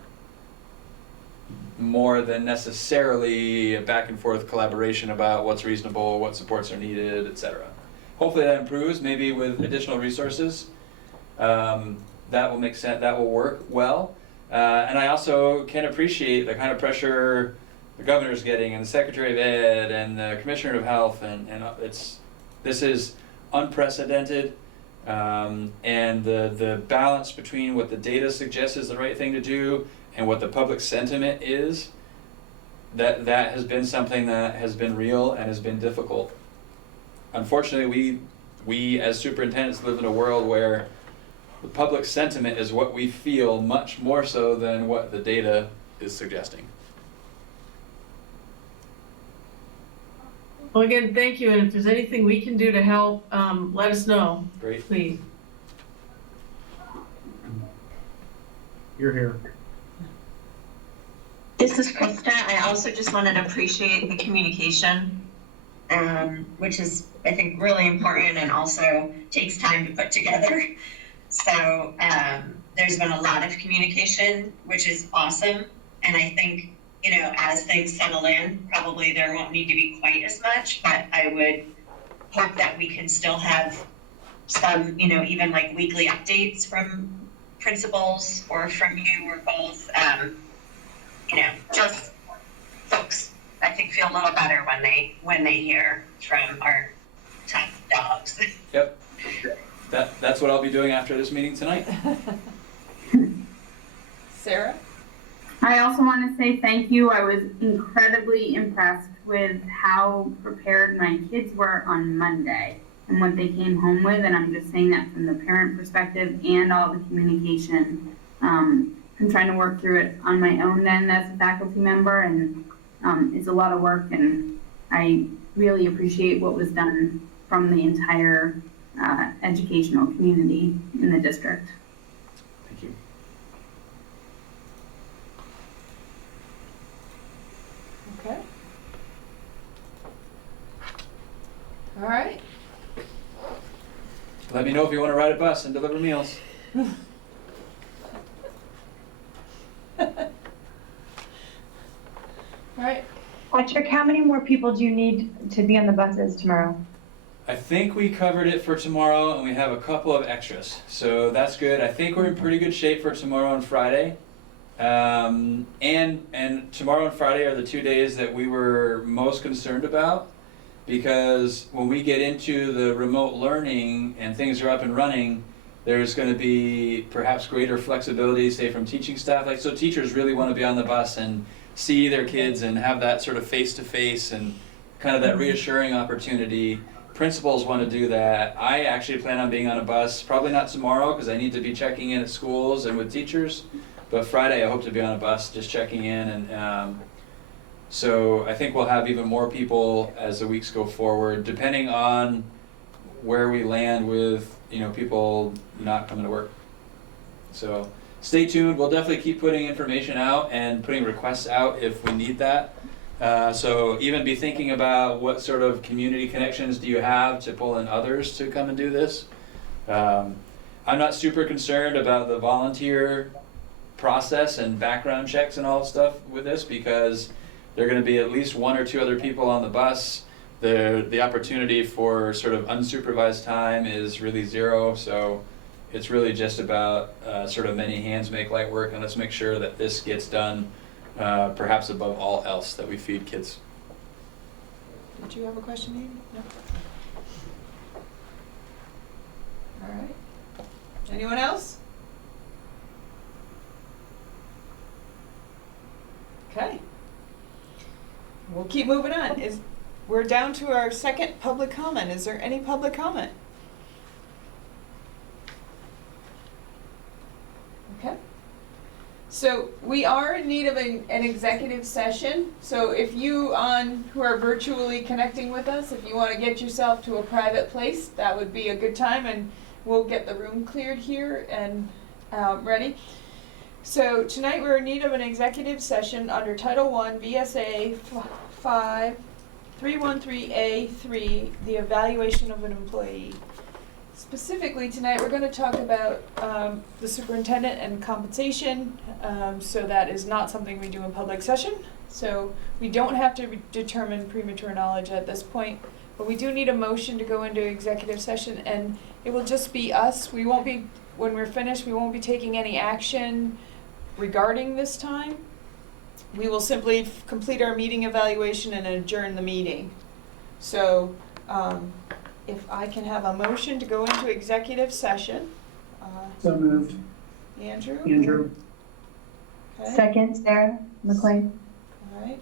more than necessarily a back and forth collaboration about what's reasonable, what supports are needed, etc. Hopefully that improves, maybe with additional resources. That will make sense, that will work well. And I also can appreciate the kind of pressure the governor's getting, and the Secretary of Ed, and the Commissioner of Health, and this is unprecedented. And the balance between what the data suggests is the right thing to do and what the public sentiment is, that has been something that has been real and has been difficult. Unfortunately, we as superintendents live in a world where the public sentiment is what we feel much more so than what the data is suggesting. Well, again, thank you. And if there's anything we can do to help, let us know. Great. Please. You're here. This is Krista. I also just wanted to appreciate the communication, which is, I think, really important and also takes time to put together. So there's been a lot of communication, which is awesome. And I think, as things settle in, probably there won't need to be quite as much, but I would hope that we can still have some, even like weekly updates from principals or from you or both. Just folks, I think, feel a little better when they hear from our top dogs. Yep. That's what I'll be doing after this meeting tonight. Sarah? I also want to say thank you. I was incredibly impressed with how prepared my kids were on Monday and what they came home with. And I'm just saying that from the parent perspective and all the communication. I'm trying to work through it on my own then as a faculty member, and it's a lot of work, and I really appreciate what was done from the entire educational community in the district. Thank you. All right. Let me know if you want to ride a bus and deliver meals. All right. Patrick, how many more people do you need to be on the buses tomorrow? I think we covered it for tomorrow, and we have a couple of extras, so that's good. I think we're in pretty good shape for tomorrow and Friday. And tomorrow and Friday are the 2 days that we were most concerned about, because when we get into the remote learning and things are up and running, there's going to be perhaps greater flexibility, say, from teaching staff. Like, so teachers really want to be on the bus and see their kids and have that sort of face-to-face and kind of that reassuring opportunity. Principals want to do that. I actually plan on being on a bus, probably not tomorrow because I need to be checking in at schools and with teachers, but Friday I hope to be on a bus just checking in. And so I think we'll have even more people as the weeks go forward, depending on where we land with, you know, people not coming to work. So stay tuned. We'll definitely keep putting information out and putting requests out if we need that. So even be thinking about what sort of community connections do you have to pull in others to come and do this. I'm not super concerned about the volunteer process and background checks and all that stuff with this, because there are going to be at least 1 or 2 other people on the bus. The opportunity for sort of unsupervised time is really 0. So it's really just about sort of many hands make light work, and let's make sure that this gets done. Perhaps above all else, that we feed kids. Did you have a question, Amy? No. All right. Anyone else? Okay. We'll keep moving on. We're down to our second public comment. Is there any public comment? Okay. So we are in need of an executive session. So if you who are virtually connecting with us, if you want to get yourself to a private place, that would be a good time, and we'll get the room cleared here and ready. So tonight we're in need of an executive session under Title I, VSA 313A3, the evaluation of an employee. Specifically tonight, we're going to talk about the superintendent and compensation. So that is not something we do in public session. So we don't have to determine premature knowledge at this point, but we do need a motion to go into executive session, and it will just be us. We won't be, when we're finished, we won't be taking any action regarding this time. We will simply complete our meeting evaluation and adjourn the meeting. So if I can have a motion to go into executive session. So moved. Andrew? Andrew. Okay. Second, Sarah McLean. All right.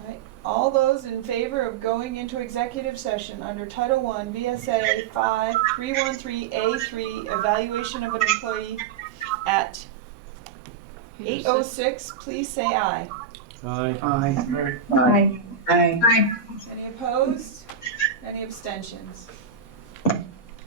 All right. All those in favor of going into executive session under Title I, VSA 5313A3, evaluation of an employee at 8:06, please say aye. Aye. Aye. Aye. Aye. Any opposed? Any abstentions?